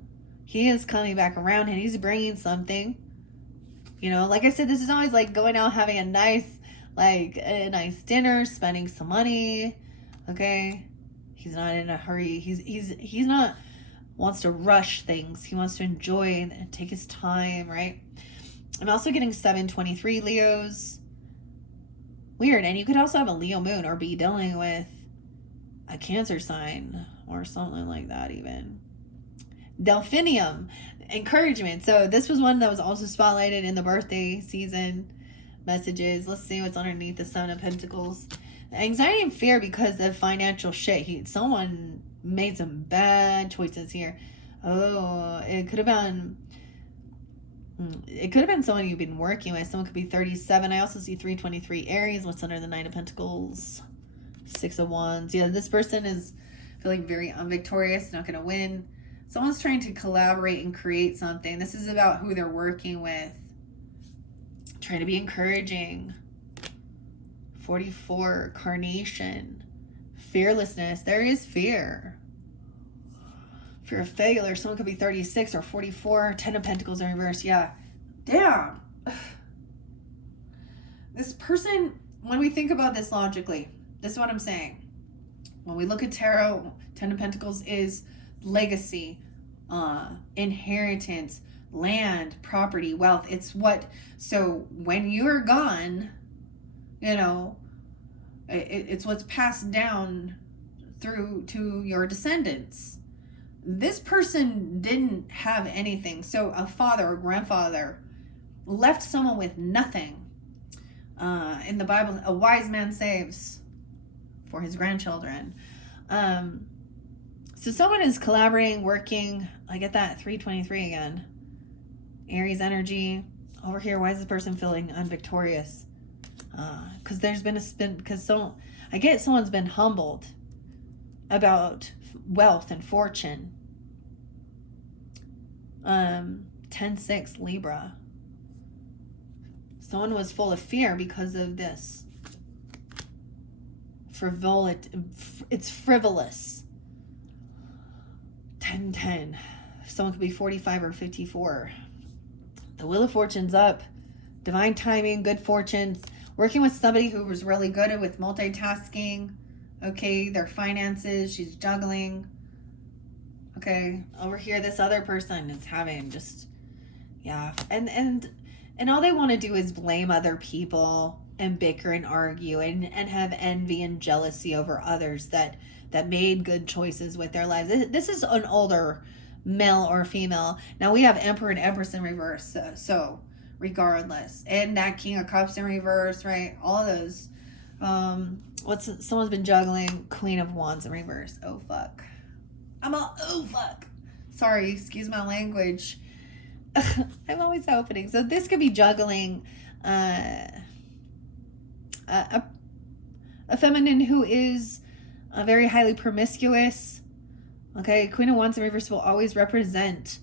He is coming back around and he's bringing something. Like I said, this is always like going out, having a nice dinner, spending some money. Okay, he's not in a hurry. He's not wants to rush things. He wants to enjoy and take his time, right? I'm also getting 7-23 Leos. Weird. And you could also have a Leo moon, or be dealing with a Cancer sign or something like that even. Delphinium, encouragement. So this was one that was also spotlighted in the birthday season messages. Let's see what's underneath the 7 of Pentacles. Anxiety and fear because of financial shit. Someone made some bad choices here. Oh, it could have been someone you've been working with. Someone could be 37. I also see 3-23 Aries. What's under the 9 of Pentacles? 6 of Wands. Yeah, this person is feeling very unvictorious, not going to win. Someone's trying to collaborate and create something. This is about who they're working with. Trying to be encouraging. 44, Carnation. Fearlessness. There is fear. Fear of failure. Someone could be 36 or 44. 10 of Pentacles in reverse. Yeah. Damn. This person, when we think about this logically, this is what I'm saying. When we look at tarot, 10 of Pentacles is legacy, inheritance, land, property, wealth. It's what, so when you're gone, you know, it's what's passed down through to your descendants. This person didn't have anything. So a father or grandfather left someone with nothing. In the Bible, a wise man saves for his grandchildren. So someone is collaborating, working. I get that 323 again. Aries energy. Over here, why is this person feeling unvictorious? Because there's been a spin, because I get someone's been humbled about wealth and fortune. 10-6 Libra. Someone was full of fear because of this. It's frivolous. 10-10. Someone could be 45 or 54. The Wheel of Fortune's up. Divine timing, good fortunes. Working with somebody who was really good with multitasking. Okay, their finances, she's juggling. Okay, over here, this other person is having just, yeah. And all they want to do is blame other people and bicker and argue and have envy and jealousy over others that made good choices with their lives. This is an older male or female. Now we have Emperor and Empress in reverse. So regardless, and that King of Cups in reverse, right? All of those. Someone's been juggling Queen of Wands in reverse. Oh fuck. Oh fuck. Sorry, excuse my language. I'm always opening. So this could be juggling a feminine who is very highly promiscuous. Okay, Queen of Wands in reverse will always represent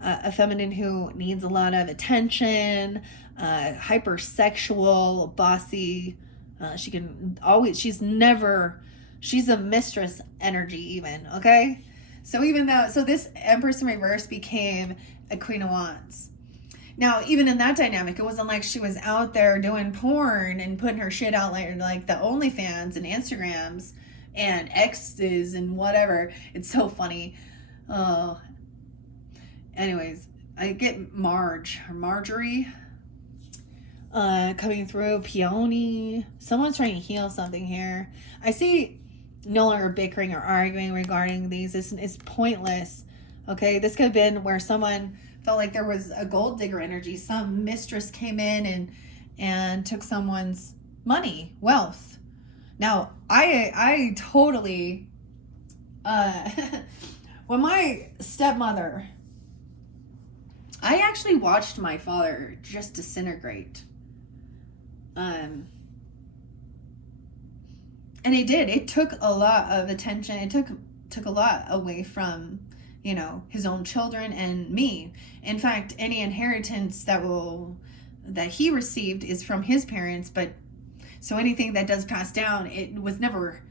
a feminine who needs a lot of attention, hypersexual, bossy. She's a mistress energy even, okay? So this Empress in reverse became a Queen of Wands. Now, even in that dynamic, it wasn't like she was out there doing porn and putting her shit out like the OnlyFans and Instagrams and X's and whatever. It's so funny. Anyways, I get Marjorie coming through. Peony. Someone's trying to heal something here. I see no longer bickering or arguing regarding these. It's pointless. Okay, this could have been where someone felt like there was a gold digger energy. Some mistress came in and took someone's money, wealth. Now, I totally, when my stepmother, I actually watched my father just disintegrate. And it did. It took a lot of attention. It took a lot away from, his own children and me. In fact, any inheritance that he received is from his parents, but so anything that does pass down, it was never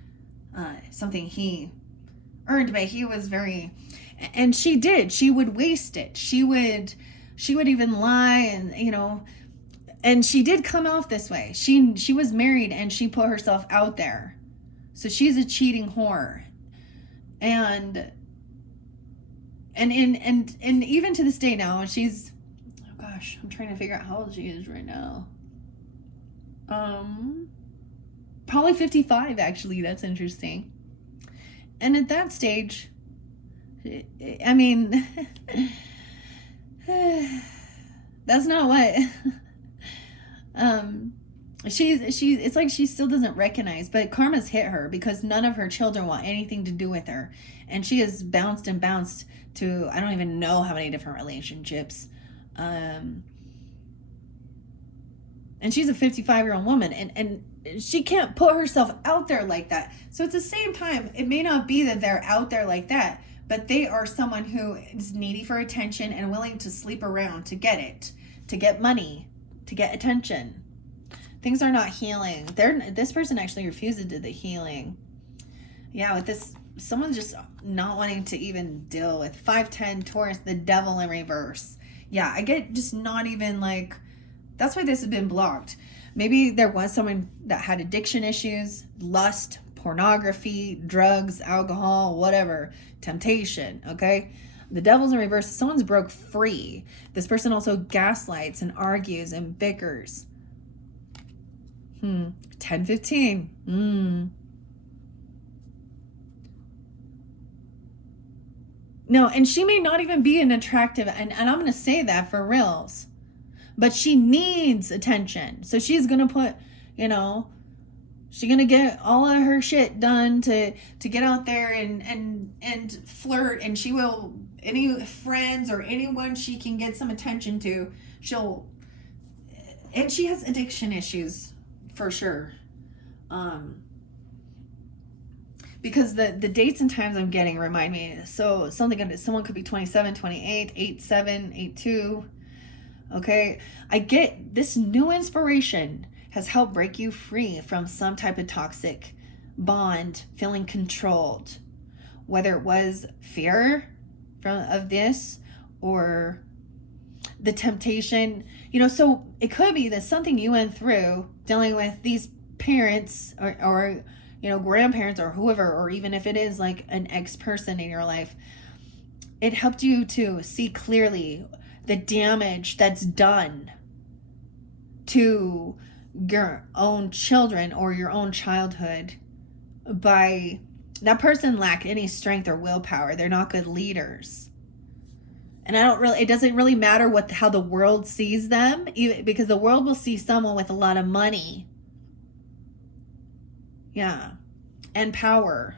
something he earned, but he was and she would waste it. She would even lie and she did come off this way. She was married and she put herself out there. So she's a cheating whore. And even to this day now, she's, oh gosh, I'm trying to figure out how old she is right now. Probably 55 actually. That's interesting. And at that stage, I mean, that's not what it's like she still doesn't recognize, but karma's hit her because none of her children want anything to do with her. And she has bounced and bounced to, I don't even know how many different relationships. And she's a 55-year-old woman and she can't put herself out there like that. So at the same time, it may not be that they're out there like that, but they are someone who is needy for attention and willing to sleep around to get it, to get money, to get attention. Things are not healing. This person actually refuses to do the healing. Yeah, with this, someone's just not wanting to even deal with 510 Taurus, the devil in reverse. Yeah, I get just not even like, that's why this has been blocked. Maybe there was someone that had addiction issues, lust, pornography, drugs, alcohol, whatever, temptation, okay? The devil's in reverse. Someone's broke free. This person also gaslights and argues and bickers. 10-15. No, and she may not even be an attractive, and I'm going to say that for reals, but she needs attention. So she's going to put, she's going to get all of her shit done to get out there and flirt, and she will, any friends or anyone she can get some attention to, and she has addiction issues for sure. Because the dates and times I'm getting remind me. So someone could be 27, 28, 87, 82. Okay. I get this new inspiration has helped break you free from some type of toxic bond, feeling controlled, whether it was fear of this or the temptation, so it could be that something you went through dealing with these parents or grandparents or whoever, or even if it is like an ex-person in your life, it helped you to see clearly the damage that's done to your own children or your own childhood by that person lack any strength or willpower. They're not good leaders. And it doesn't really matter how the world sees them, because the world will see someone with a lot of money. Yeah. And power.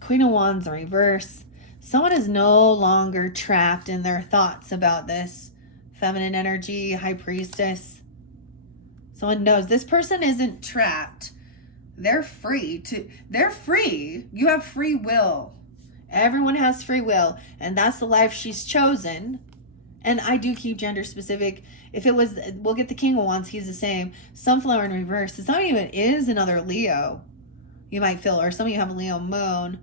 Queen of Wands in reverse. Someone is no longer trapped in their thoughts about this. Feminine energy, High Priestess. Someone knows this person isn't trapped. They're free. You have free will. Everyone has free will. And that's the life she's chosen. And I do keep gender specific. If it was, we'll get the King of Wands, he's the same. Sunflower in reverse. So some of you, it is another Leo. You might feel, or some of you have a Leo moon.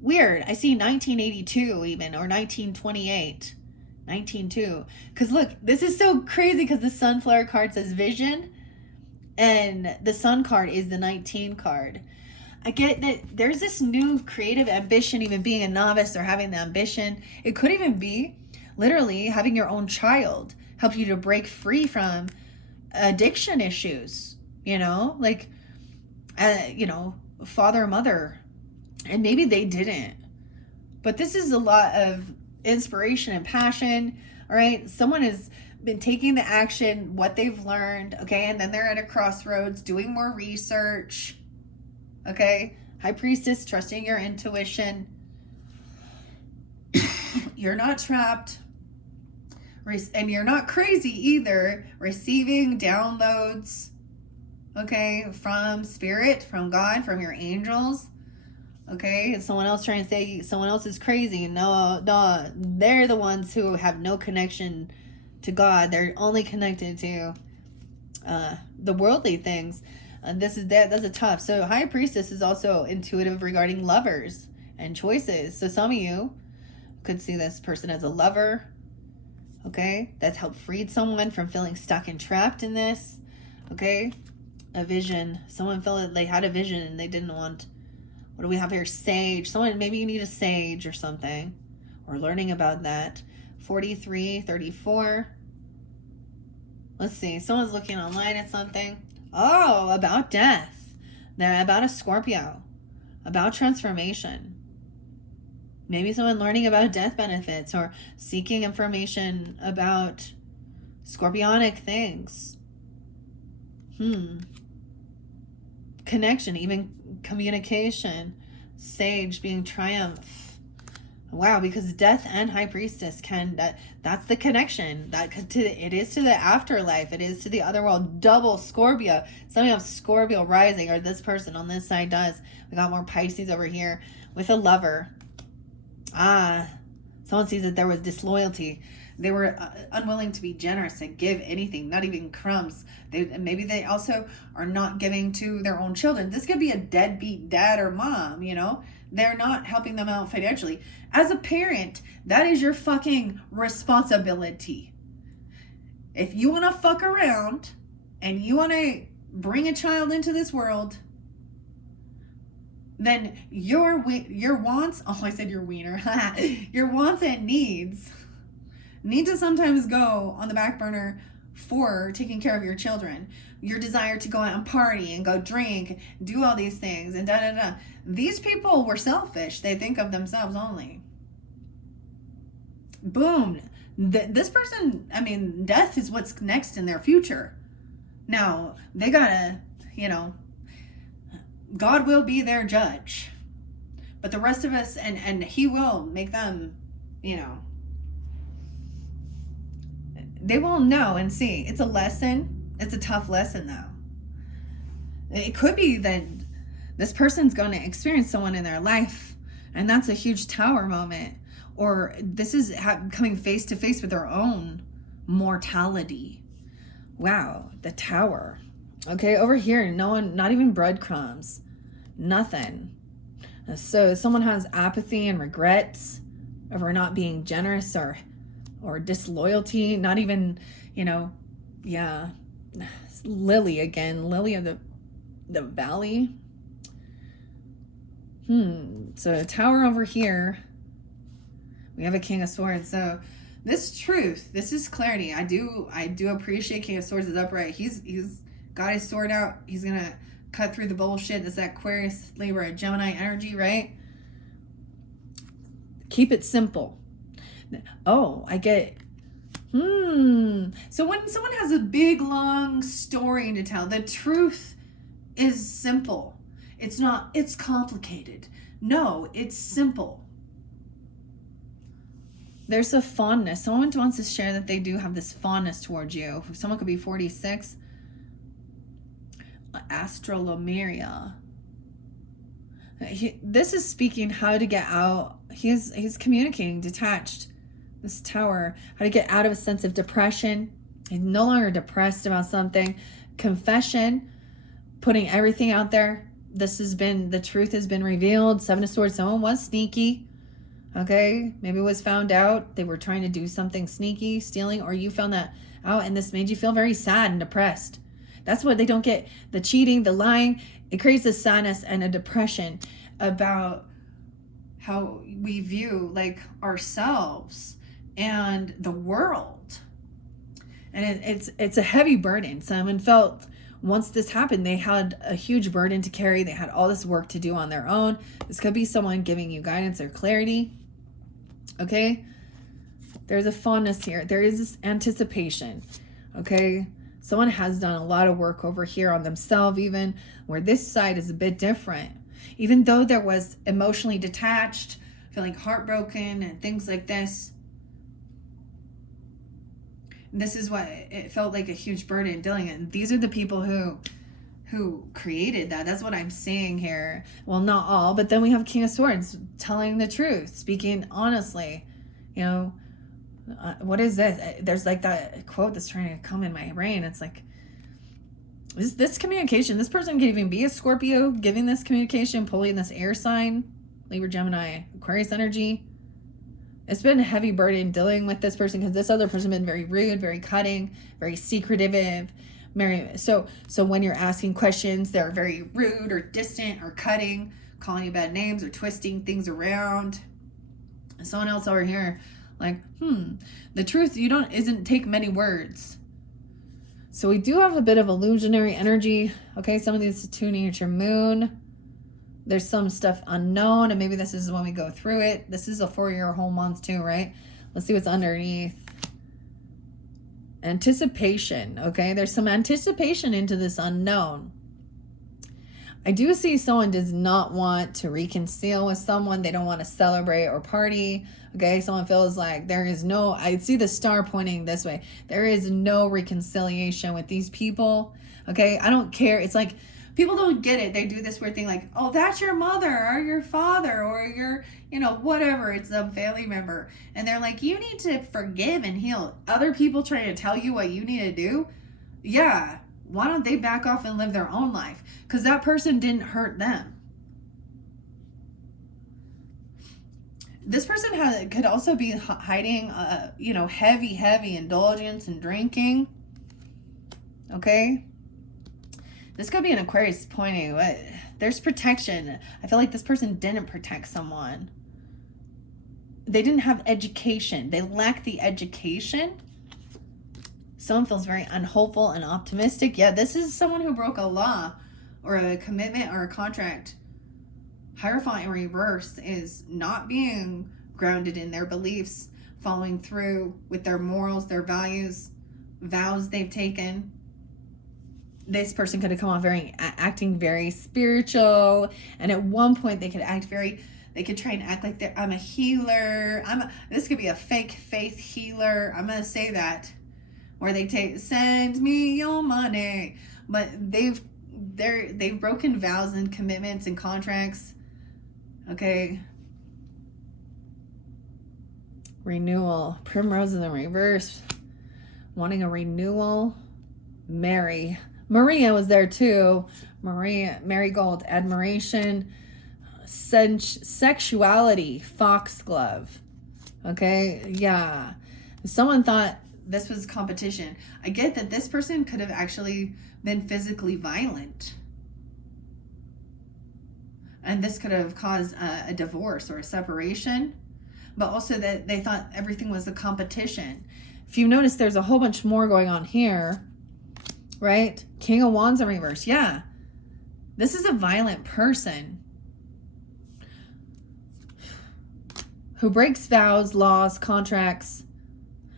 Weird. I see 1982 even, or 1928. 19.2. Because look, this is so crazy because the Sunflower card says vision. And the Sun card is the 19 card. I get that there's this new creative ambition, even being a novice or having the ambition. It could even be literally having your own child help you to break free from addiction issues, father, mother, and maybe they didn't, but this is a lot of inspiration and passion. All right. Someone has been taking the action, what they've learned. Okay. And then they're at a crossroads doing more research. Okay. High Priestess, trusting your intuition. You're not trapped. And you're not crazy either. Receiving downloads, okay, from spirit, from God, from your angels. Okay, and someone else trying to say someone else is crazy. No, they're the ones who have no connection to God. They're only connected to the worldly things. And that's a tough. So High Priestess is also intuitive regarding lovers and choices. So some of you could see this person as a lover. Okay, that's helped freed someone from feeling stuck and trapped in this. Okay, a vision. Someone felt that they had a vision and they didn't want. What do we have here? Sage. Someone, maybe you need a sage or something. Or learning about that. 43, 34. Let's see. Someone's looking online at something. Oh, about death. They're about a Scorpio. About transformation. Maybe someone learning about death benefits or seeking information about scorpionic things. Connection, even communication. Sage being triumph. Wow, because death and High Priestess that's the connection. It is to the afterlife. It is to the other world. Double Scorpio. Some of you have Scorpio rising, or this person on this side does. We got more Pisces over here with a lover. Someone sees that there was disloyalty. They were unwilling to be generous and give anything, not even crumbs. Maybe they also are not giving to their own children. This could be a deadbeat dad or mom, They're not helping them out financially. As a parent, that is your fucking responsibility. If you want to fuck around and you want to bring a child into this world, then your wants, oh, I said your wiener, your wants and needs need to sometimes go on the back burner for taking care of your children. Your desire to go out and party and go drink, do all these things, and da da da. These people were selfish. They think of themselves only. Boom. This person, I mean, death is what's next in their future. Now, they gotta, God will be their judge. But the rest of us, and he will make them, they will know and see. It's a lesson. It's a tough lesson, though. It could be that this person's going to experience someone in their life, and that's a huge tower moment. Or this is coming face to face with their own mortality. Wow, the tower. Okay, over here, no one, not even breadcrumbs. Nothing. So someone has apathy and regrets over not being generous or disloyalty, not even, Lily again, Lily of the Valley. So a tower over here. We have a King of Swords. So this truth, this is clarity. I do appreciate King of Swords is upright. He's got his sword out. He's gonna cut through the bullshit. That's that Aquarius, Libra, Gemini energy, right? Keep it simple. Oh, I get. So when someone has a big, long story to tell, the truth is simple. It's complicated. No, it's simple. There's a fondness. Someone wants to share that they do have this fondness towards you. Someone could be 46. Astrolomeria. This is speaking how to get out. He's communicating detached. This tower, how to get out of a sense of depression. He's no longer depressed about something. Confession, putting everything out there. The truth has been revealed. Seven of Swords, someone was sneaky. Okay, maybe it was found out. They were trying to do something sneaky, stealing, or you found that out and this made you feel very sad and depressed. That's what they don't get. The cheating, the lying, it creates a sadness and a depression about how we view ourselves and the world. And it's a heavy burden. Someone felt once this happened, they had a huge burden to carry. They had all this work to do on their own. This could be someone giving you guidance or clarity. Okay? There's a fondness here. There is this anticipation. Okay? Someone has done a lot of work over here on themselves, even where this side is a bit different. Even though there was emotionally detached, feeling heartbroken and things like this. This is what it felt like, a huge burden dealing it. And these are the people who created that. That's what I'm saying here. Well, not all, but then we have King of Swords telling the truth, speaking honestly. What is this? There's that quote that's trying to come in my brain. It's like, this communication, this person could even be a Scorpio giving this communication, pulling this air sign, Libra, Gemini, Aquarius energy. It's been a heavy burden dealing with this person because this other person has been very rude, very cutting, very secretive. So when you're asking questions, they're very rude or distant or cutting, calling you bad names or twisting things around. Someone else over here, the truth isn't take many words. So we do have a bit of illusionary energy. Okay, some of these is tuning at your moon. There's some stuff unknown, and maybe this is when we go through it. This is a 4-year whole month too, right? Let's see what's underneath. Anticipation, okay? There's some anticipation into this unknown. I do see someone does not want to reconcile with someone. They don't want to celebrate or party, okay? Someone feels like there is no, I see the star pointing this way. There is no reconciliation with these people, okay? I don't care. It's like, people don't get it. They do this weird thing like, oh, that's your mother or your father or your, whatever. It's a family member. And they're like, you need to forgive and heal. Other people trying to tell you what you need to do. Yeah. Why don't they back off and live their own life? Because that person didn't hurt them. This person could also be hiding, heavy indulgence and drinking. Okay. This could be an Aquarius pointing. There's protection. I feel like this person didn't protect someone. They didn't have education. They lack the education. Someone feels very unhopeful and optimistic. Yeah, this is someone who broke a law or a commitment or a contract. Hierophant in reverse is not being grounded in their beliefs, following through with their morals, their values, vows they've taken. This person could have come off acting very spiritual, and at one point they could try and act like I'm a healer. This could be a fake faith healer. I'm gonna say that, where they send me your money, but they've broken vows and commitments and contracts. Okay. Renewal. Primrose in the reverse. Wanting a renewal. Maria was there too. Marigold. Admiration. Sexuality. Foxglove. Okay. Yeah. Someone thought this was competition. I get that this person could have actually been physically violent. And this could have caused a divorce or a separation. But also that they thought everything was a competition. If you notice, there's a whole bunch more going on here. Right? King of Wands in reverse. Yeah. This is a violent person who breaks vows, laws, contracts.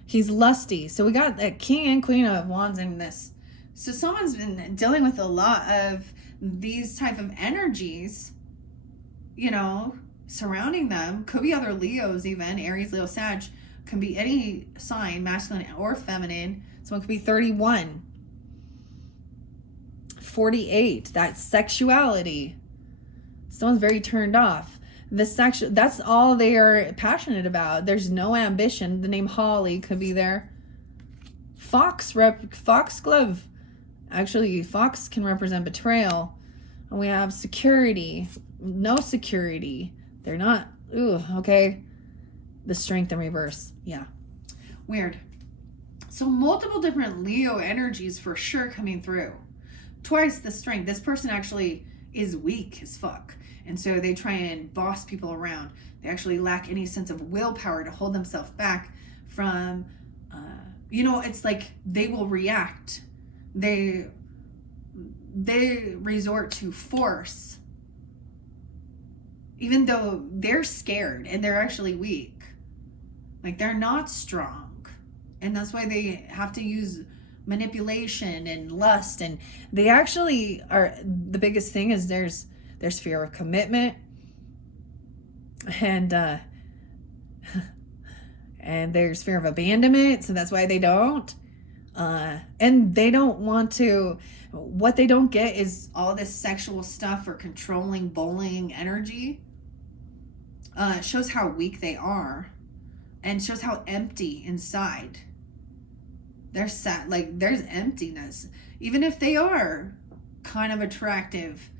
He's lusty. So we got the King and Queen of Wands in this. So someone's been dealing with a lot of these type of energies, surrounding them. Could be other Leos even. Aries, Leo, Sag. Can be any sign, masculine or feminine. Someone could be 31. 48. That's sexuality. Someone's very turned off. That's all they are passionate about. There's no ambition. The name Holly could be there. Foxglove. Actually, fox can represent betrayal. And we have security. No security. They're not. Ooh, okay. The Strength in reverse. Yeah. Weird. So multiple different Leo energies for sure coming through. Twice the Strength. This person actually is weak as fuck. And so they try and boss people around. They actually lack any sense of willpower to hold themselves back from, it's like they will react. They resort to force, even though they're scared and they're actually weak. Like they're not strong. And that's why they have to use manipulation and lust. And they actually are, the biggest thing is there's fear of commitment, and there's fear of abandonment. So that's why they don't. And they don't want to. What they don't get is all this sexual stuff or controlling, bullying energy. Shows how weak they are, and shows how empty inside. They're sad. Like there's emptiness, even if they are kind of attractive.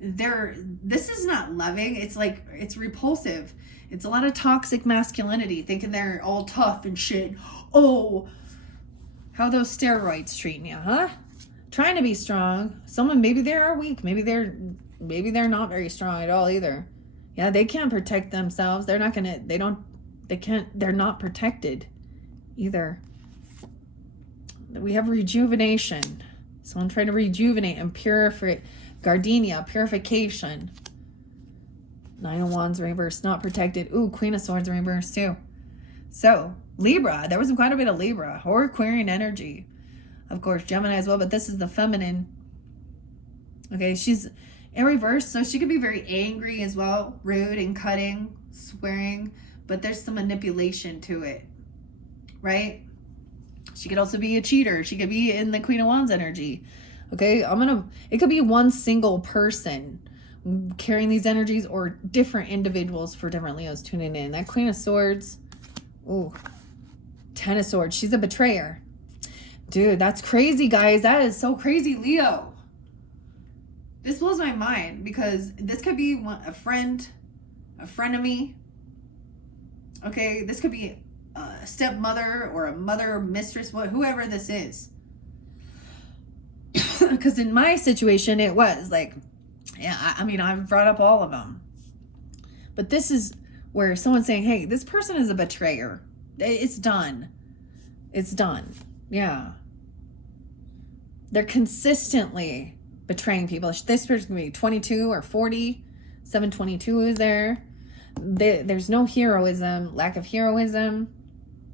This is not loving. It's repulsive. It's a lot of toxic masculinity, thinking they're all tough and shit. Oh, how those steroids treating you, huh? Trying to be strong. Someone, maybe they are weak. Maybe they're not very strong at all either. Yeah, they can't protect themselves. They're not protected either. We have rejuvenation. Someone trying to rejuvenate and purify. Gardenia, purification. Nine of Wands reverse, not protected. Ooh, Queen of Swords reverse too. So, Libra, there was quite a bit of Libra or Aquarian energy. Of course, Gemini as well, but this is the feminine. Okay, she's in reverse, so she could be very angry as well, rude and cutting, swearing, but there's some manipulation to it, right? She could also be a cheater. She could be in the Queen of Wands energy. Okay, it could be one single person carrying these energies, or different individuals for different Leos tuning in. That Queen of Swords, ooh, Ten of Swords, she's a betrayer. Dude, that's crazy, guys. That is so crazy, Leo. This blows my mind, because this could be a friend, a frenemy. Okay, this could be a stepmother or a mother, mistress, whoever this is. Because in my situation, it was like, yeah, I mean, I've brought up all of them. But this is where someone's saying, hey, this person is a betrayer. It's done. It's done. Yeah. They're consistently betraying people. This person can be 22 or 40. 722 is there. There's no heroism, lack of heroism.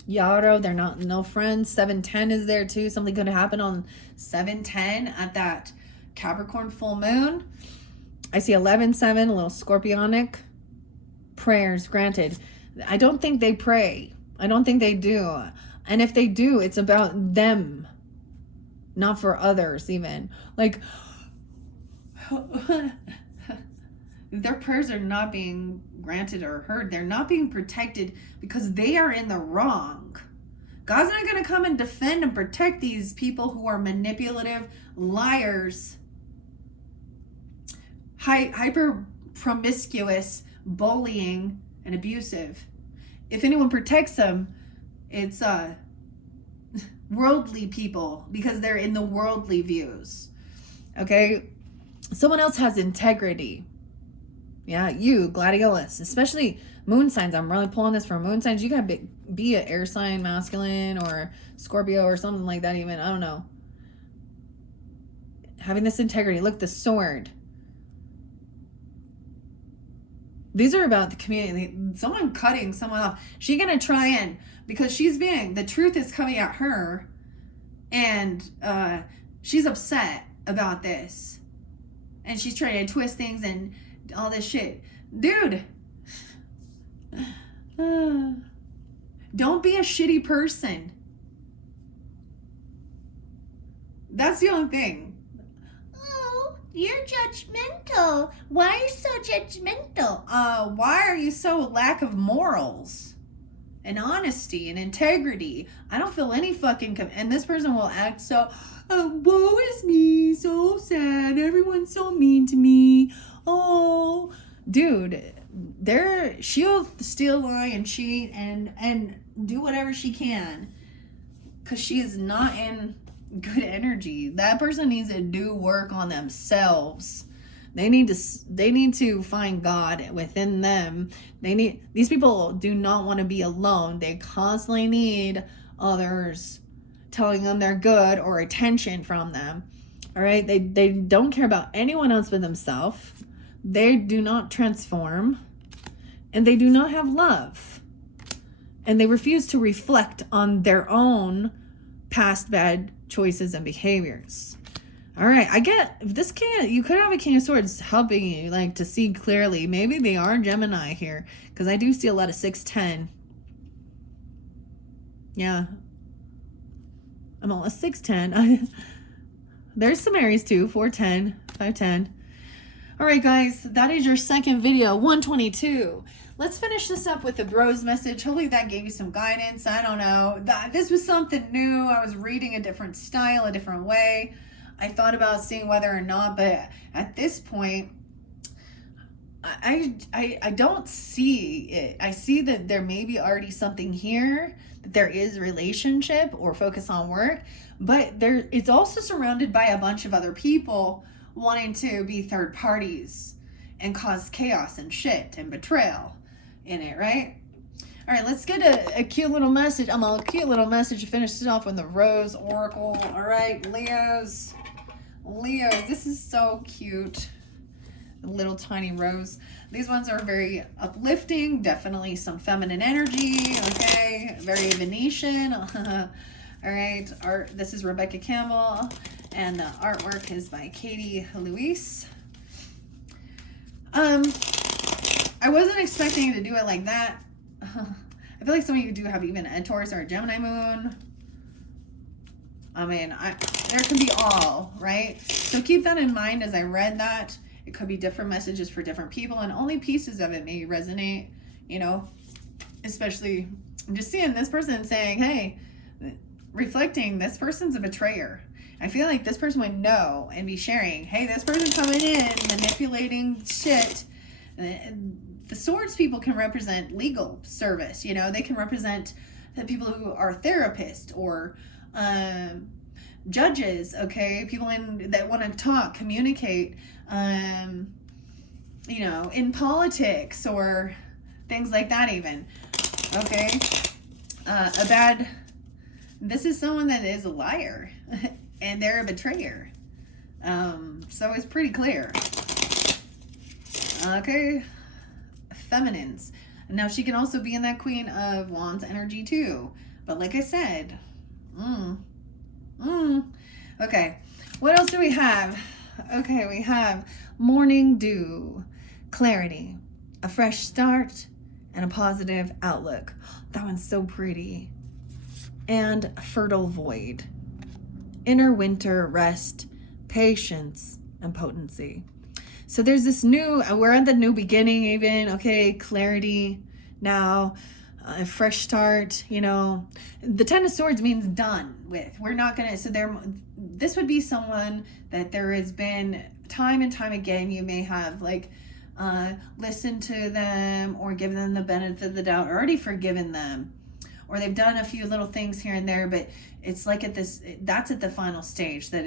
Yarrow, they're not no friends. 710 is there too. Something could happen on 710 at that Capricorn full moon. I see 11-7, a little scorpionic. Prayers granted. I don't think they pray. I don't think they do. And if they do, it's about them, not for others even. Like, their prayers are not being granted or heard. They're not being protected because they are in the wrong. God's not going to come and defend and protect these people who are manipulative, liars, hyper promiscuous, bullying, and abusive. If anyone protects them, it's worldly people, because they're in the worldly views. Okay? Someone else has integrity. Yeah, you, gladiolus, especially moon signs. I'm really pulling this for moon signs. You gotta be an air sign, masculine, or Scorpio, or something like that even. I don't know. Having this integrity. Look, the sword. These are about the community. Someone cutting someone off. She's gonna try and, because the truth is coming at her, and she's upset about this. And she's trying to twist things and all this shit. Dude. Don't be a shitty person. That's the only thing. Oh, you're judgmental. Why are you so judgmental? Why are you so lack of morals and honesty and integrity? I don't feel any fucking and this person will act so, woe is me, so sad, everyone's so mean to me. Oh, dude, she'll steal, lie, and cheat and do whatever she can, because she is not in good energy. That person needs to do work on themselves. They need to find God within them. These people do not want to be alone. They constantly need others telling them they're good or attention from them. All right, they don't care about anyone else but themselves. They do not transform, and they do not have love, and they refuse to reflect on their own past bad choices and behaviors. All right, I get this you could have a King of Swords helping you, like, to see clearly. Maybe they are Gemini here, because I do see a lot of 610. Yeah, I'm all a 610. There's some Aries too, 410, 510. All right, guys, that is your second video, 122. Let's finish this up with the bros message. Hopefully that gave you some guidance. I don't know. This was something new. I was reading a different style, a different way. I thought about seeing whether or not, but at this point, I don't see it. I see that there may be already something here, that there is relationship or focus on work, but it's also surrounded by a bunch of other people wanting to be third parties and cause chaos and shit and betrayal in it, right? All right, let's get a cute little message. A cute little message to finish it off with the Rose Oracle. All right, Leos, this is so cute. A little tiny rose. These ones are very uplifting, definitely some feminine energy, okay? Very Venetian. All right, this is Rebecca Campbell, and the artwork is by Katie Luis. I wasn't expecting to do it like that. I feel like some of you do have even a Taurus or a Gemini moon. I mean, there can be all, right? So keep that in mind as I read that. It could be different messages for different people, and only pieces of it may resonate, you know, especially I'm just seeing this person saying, hey, reflecting, this person's a betrayer. I feel like this person would know and be sharing, hey, this person coming in, manipulating shit. The swords people can represent legal service, you know, they can represent the people who are therapists or judges, okay? People that want to talk, communicate, you know, in politics or things like that even, okay? This is someone that is a liar and they're a betrayer. So it's pretty clear. Okay, feminines. Now she can also be in that Queen of Wands energy too. But like I said, okay, what else do we have? Okay, we have morning dew, clarity, a fresh start, and a positive outlook. That one's so pretty. And fertile void, inner winter rest, patience, and potency. So there's this new, we're at the new beginning even, okay, clarity now, a fresh start, you know. The Ten of Swords means done with. We're not gonna, so this would be someone that there has been time and time again, you may have like listened to them or given them the benefit of the doubt, or already forgiven them, or they've done a few little things here and there, but it's like that's at the final stage that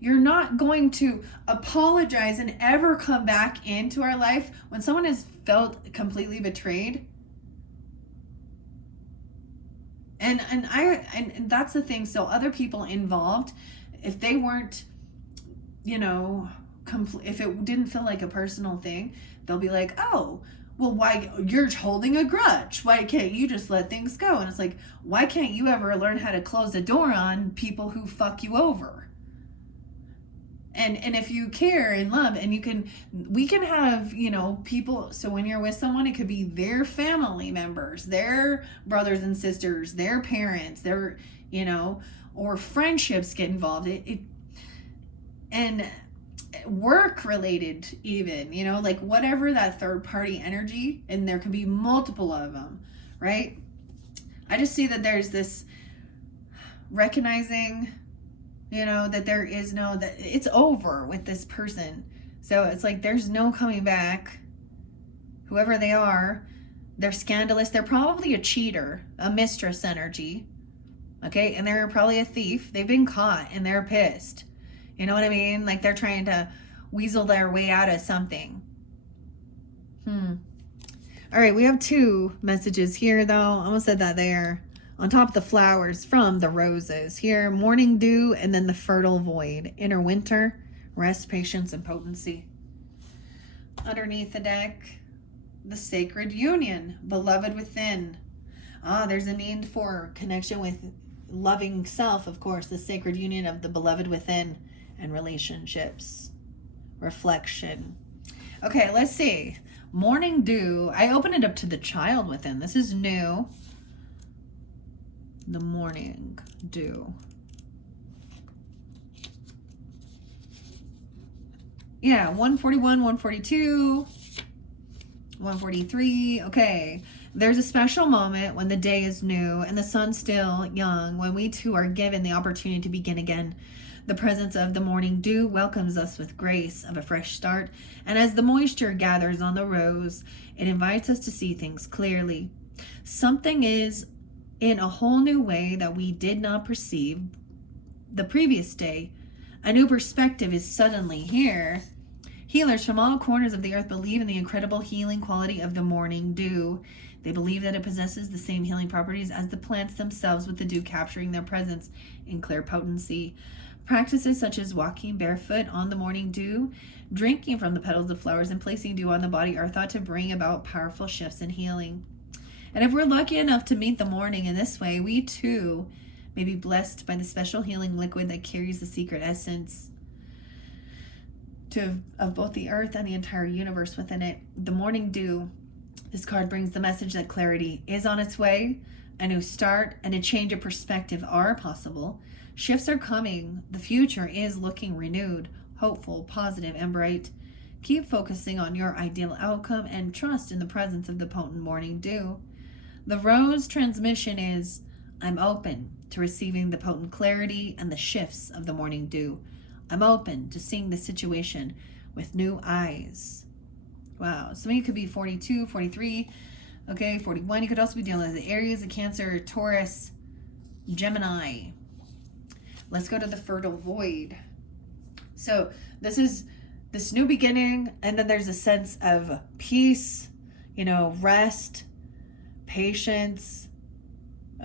you're not going to apologize and ever come back into our life when someone has felt completely betrayed. And that's the thing. So other people involved, if they weren't, you know, if it didn't feel like a personal thing, they'll be like, oh, well, why, you're holding a grudge. Why can't you just let things go? And it's like, why can't you ever learn how to close the door on people who fuck you over? And if you care and love, and we can have, you know, people, so when you're with someone, it could be their family members, their brothers and sisters, their parents, their, you know, or friendships get involved. And work related even, you know, like whatever that third party energy, and there could be multiple of them, right? I just see that there's this recognizing, you know, that that it's over with this person. So it's like there's no coming back. Whoever they are, they're scandalous. They're probably a cheater, a mistress energy, okay? And they're probably a thief. They've been caught and they're pissed. You know what I mean? Like they're trying to weasel their way out of something. All right, we have 2 messages here though. I almost said that there. On top of the flowers from the roses. Here, morning dew, and then the fertile void. Inner winter, rest, patience, and potency. Underneath the deck, the sacred union, beloved within. There's a need for connection with loving self, of course, the sacred union of the beloved within, and relationships. Reflection. Okay, let's see. Morning dew. I opened it up to the child within. This is new. The morning dew. Yeah, 141, 142, 143. Okay. There's a special moment when the day is new and the sun's still young, when we too are given the opportunity to begin again. The presence of the morning dew welcomes us with grace of a fresh start, and as the moisture gathers on the rose, it invites us to see things clearly. Something is in a whole new way that we did not perceive the previous day. A new perspective is suddenly here. Healers from all corners of the earth believe in the incredible healing quality of the morning dew. They believe that it possesses the same healing properties as the plants themselves, with the dew capturing their presence in clear potency. Practices such as walking barefoot on the morning dew, drinking from the petals of flowers, and placing dew on the body are thought to bring about powerful shifts in healing. And if we're lucky enough to meet the morning in this way, we too may be blessed by the special healing liquid that carries the secret essence of both the earth and the entire universe within it. The morning dew. This card brings the message that clarity is on its way, a new start, and a change of perspective are possible. Shifts are coming. The future is looking renewed, hopeful, positive, and bright. Keep focusing on your ideal outcome and trust in the presence of the potent morning dew. The rose transmission is, I'm open to receiving the potent clarity and the shifts of the morning dew. I'm open to seeing the situation with new eyes. Wow. Some of you could be 42, 43, okay, 41. You could also be dealing with the Aries, the Cancer, Taurus, Gemini. Let's go to the fertile void. So this is this new beginning, and then there's a sense of peace, rest, patience.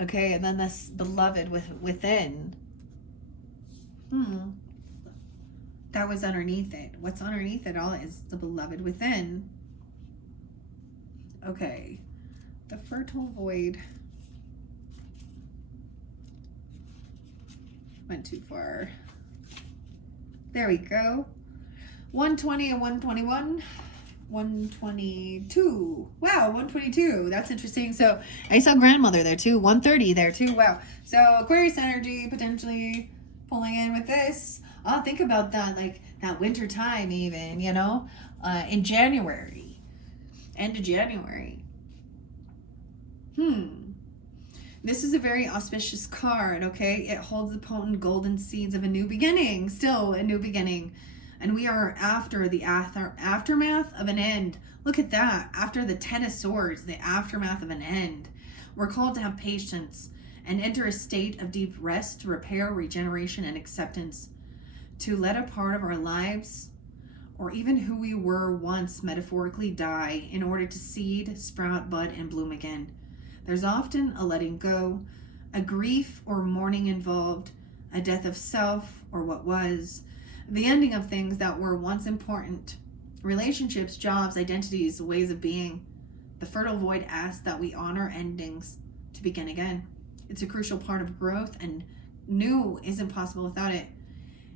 Okay, and then this beloved within. That was underneath it. What's underneath it all is the beloved within. Okay, the fertile void. Went too far. There we go. 120 and 121. 122. Wow, 122. That's interesting. So I saw grandmother there too. 130 there too. Wow. So Aquarius energy potentially pulling in with this. I'll think about that, like that winter time even, in January. End of January. This is a very auspicious card, okay? It holds the potent golden seeds of a new beginning. Still a new beginning. And we are after the aftermath of an end. Look at that. After the Ten of Swords, the aftermath of an end. We're called to have patience and enter a state of deep rest, repair, regeneration, and acceptance. To let a part of our lives, or even who we were once, metaphorically die in order to seed, sprout, bud, and bloom again. There's often a letting go, a grief or mourning involved, a death of self or what was, the ending of things that were once important, relationships, jobs, identities, ways of being. The fertile void asks that we honor endings to begin again. It's a crucial part of growth, and new isn't possible without it.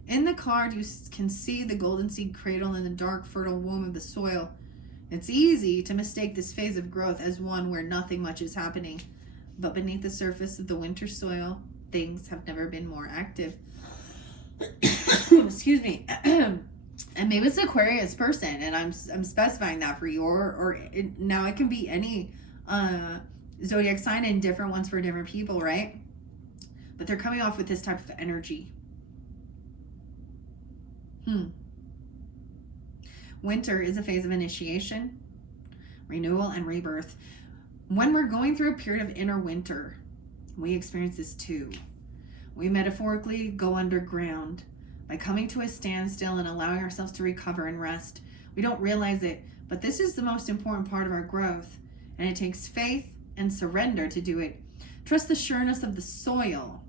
In the card, you can see the golden seed cradle in the dark, fertile womb of the soil. It's easy to mistake this phase of growth as one where nothing much is happening. But beneath the surface of the winter soil, things have never been more active. Excuse me. And maybe it's an Aquarius person, and I'm specifying that for you. Now it can be any zodiac sign, and different ones for different people, right? But they're coming off with this type of energy. Winter is a phase of initiation, renewal, and rebirth. When we're going through a period of inner winter, we experience this too. We metaphorically go underground by coming to a standstill and allowing ourselves to recover and rest. We don't realize it, but this is the most important part of our growth, and it takes faith and surrender to do it. Trust the sureness of the soil.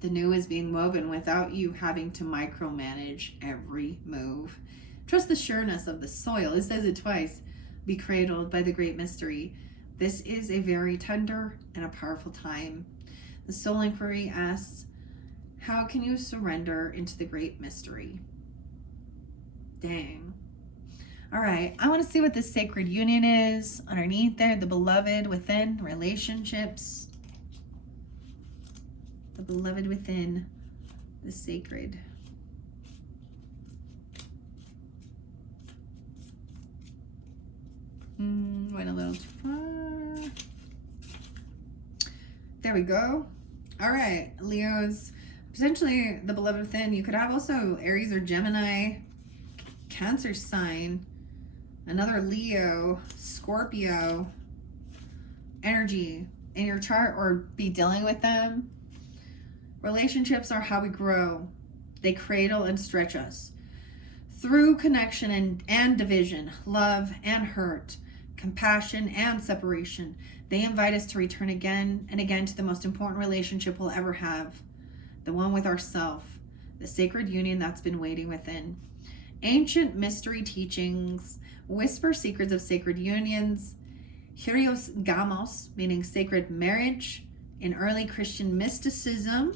The new is being woven without you having to micromanage every move. Trust the sureness of the soil. It says it twice. Be cradled by the great mystery. This is a very tender and a powerful time. The soul inquiry asks, how can you surrender into the great mystery? Dang. All right, I want to see what this sacred union is underneath there. The beloved within, relationships. The beloved within, the sacred. Went a little too far. There we go. All right, Leos, potentially the beloved within. You could have also Aries or Gemini, Cancer sign, another Leo, Scorpio energy in your chart, or be dealing with them. Relationships are how we grow. They cradle and stretch us. Through connection and division, love and hurt, compassion and separation, they invite us to return again and again to the most important relationship we'll ever have, the one with ourself, the sacred union that's been waiting within. Ancient mystery teachings whisper secrets of sacred unions, Hyrios Gamos, meaning sacred marriage, in early Christian mysticism,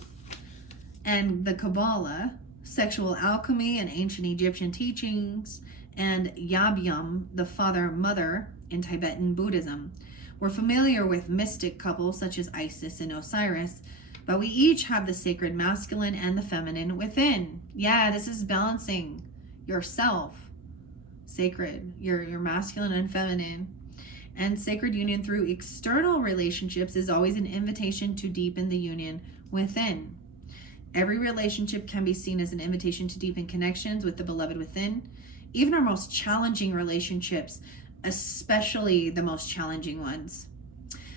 and the Kabbalah, sexual alchemy and ancient Egyptian teachings, and Yabyum, the father-mother, in Tibetan Buddhism. We're familiar with mystic couples such as Isis and Osiris, but we each have the sacred masculine and the feminine within. Yeah, this is balancing yourself, sacred, your masculine and feminine. And sacred union through external relationships is always an invitation to deepen the union within. Every relationship can be seen as an invitation to deepen connections with the beloved within. Even our most challenging relationships, especially the most challenging ones.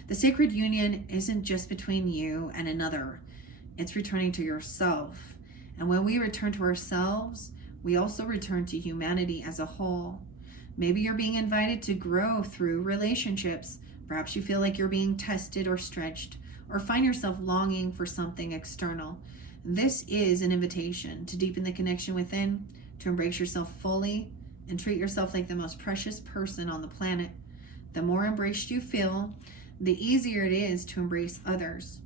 The sacred union isn't just between you and another. It's returning to yourself. And when we return to ourselves, we also return to humanity as a whole. Maybe you're being invited to grow through relationships. Perhaps you feel like you're being tested or stretched, or find yourself longing for something external. This is an invitation to deepen the connection within, to embrace yourself fully, and treat yourself like the most precious person on the planet. The more embraced you feel, the easier it is to embrace others.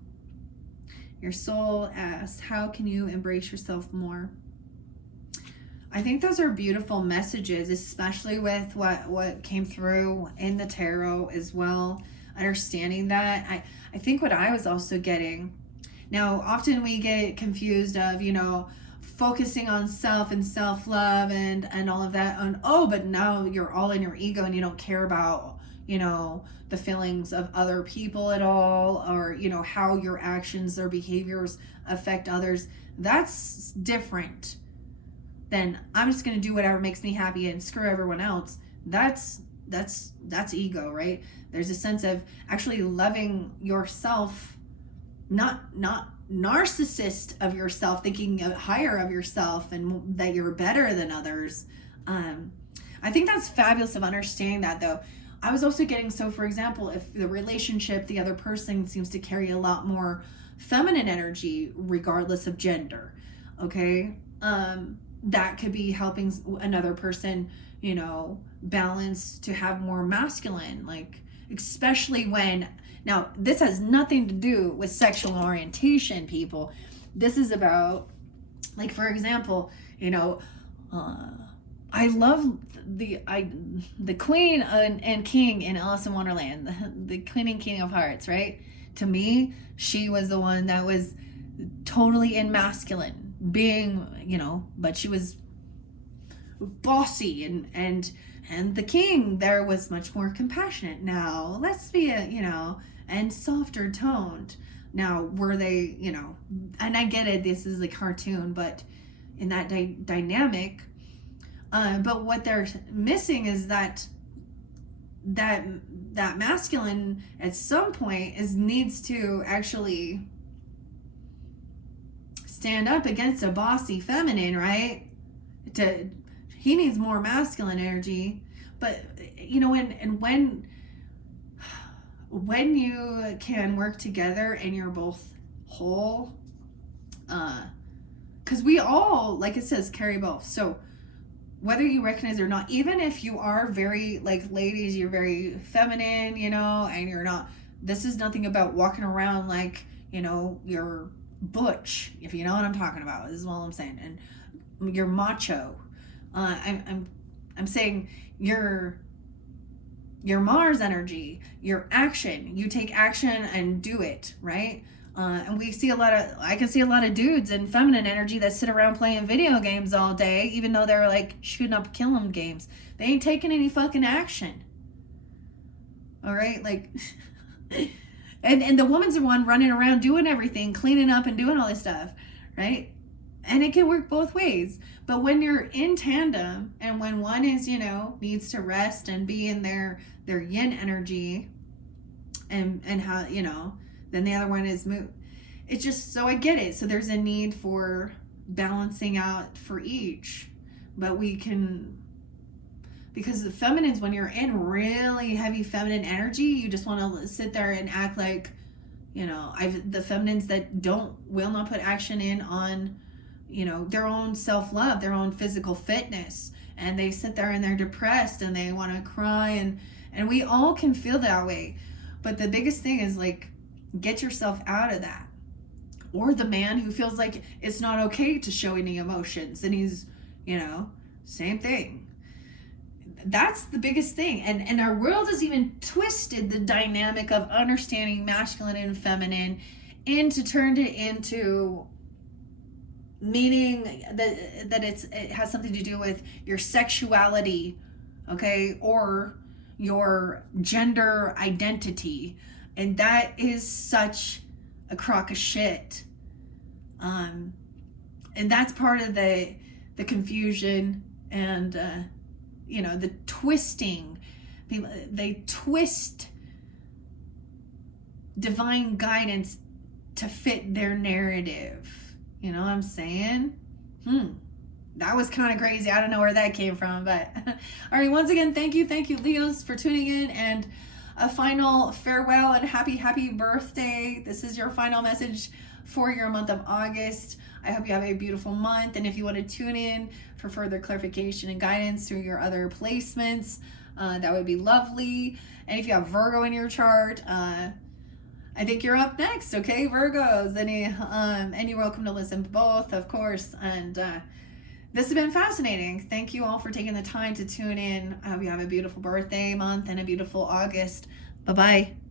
Your soul asks, how can you embrace yourself more? I think those are beautiful messages, especially with what came through in the tarot as well. Understanding that, I think what I was also getting, now often we get confused of, focusing on self and self-love and all of that, and but now you're all in your ego and you don't care about, the feelings of other people at all, or how your actions or behaviors affect others. That's different than I'm just going to do whatever makes me happy and screw everyone else. That's ego, right? There's a sense of actually loving yourself, not narcissist of yourself, thinking higher of yourself and that you're better than others. I think that's fabulous of understanding that, though. I was also getting, so for example, if the relationship, the other person seems to carry a lot more feminine energy regardless of gender, okay, that could be helping another person, balance to have more masculine, like, especially when, now this has nothing to do with sexual orientation, people. This is about, like, for example, I love the queen and king in Alice in Wonderland, the queen and king of hearts, right? To me, she was the one that was totally in masculine, being, but she was bossy, and the king there was much more compassionate. Now let's be and softer toned. Now were they, and I get it, this is a cartoon, but in that dynamic, but what they're missing is that masculine at some point needs to actually stand up against a bossy feminine, right? He needs more masculine energy. But when you can work together and you're both whole, because we all, like it says, carry both. So whether you recognize it or not, even if you are very, like, ladies, you're very feminine, and you're not, this is nothing about walking around like, you're butch, if you know what I'm talking about. This is all I'm saying. And you're macho. I'm saying your Mars energy, your action. You take action and do it, right? And I can see a lot of dudes in feminine energy that sit around playing video games all day, even though they're like shooting up killing games. They ain't taking any fucking action. All right, like, and the woman's the one running around doing everything, cleaning up and doing all this stuff, right? And it can work both ways. But when you're in tandem, and when one is, needs to rest and be in their yin energy, and how, then the other one is move. It's just, so I get it. So there's a need for balancing out for each. But we can, because the feminines, when you're in really heavy feminine energy, you just want to sit there and act like, the feminines that will not put action in on, their own self-love, their own physical fitness. And they sit there and they're depressed and they want to cry, and we all can feel that way. But the biggest thing is, like, get yourself out of that. Or the man who feels like it's not okay to show any emotions, and he's, same thing. That's the biggest thing. And our world has even twisted the dynamic of understanding masculine and feminine turned it into meaning that it has something to do with your sexuality, okay, or your gender identity. And that is such a crock of shit. And that's part of the confusion and, the twisting. They twist divine guidance to fit their narrative. You know what I'm saying? That was kind of crazy. I don't know where that came from, but all right, once again, thank you, Leos, for tuning in, and a final farewell and happy birthday. This is your final message for your month of August. I hope you have a beautiful month, and if you want to tune in for further clarification and guidance through your other placements, that would be lovely. And if you have Virgo in your chart, I think you're up next, okay, Virgos, and you're welcome to listen to both, of course. And this has been fascinating. Thank you all for taking the time to tune in. I hope you have a beautiful birthday month and a beautiful August. Bye-bye.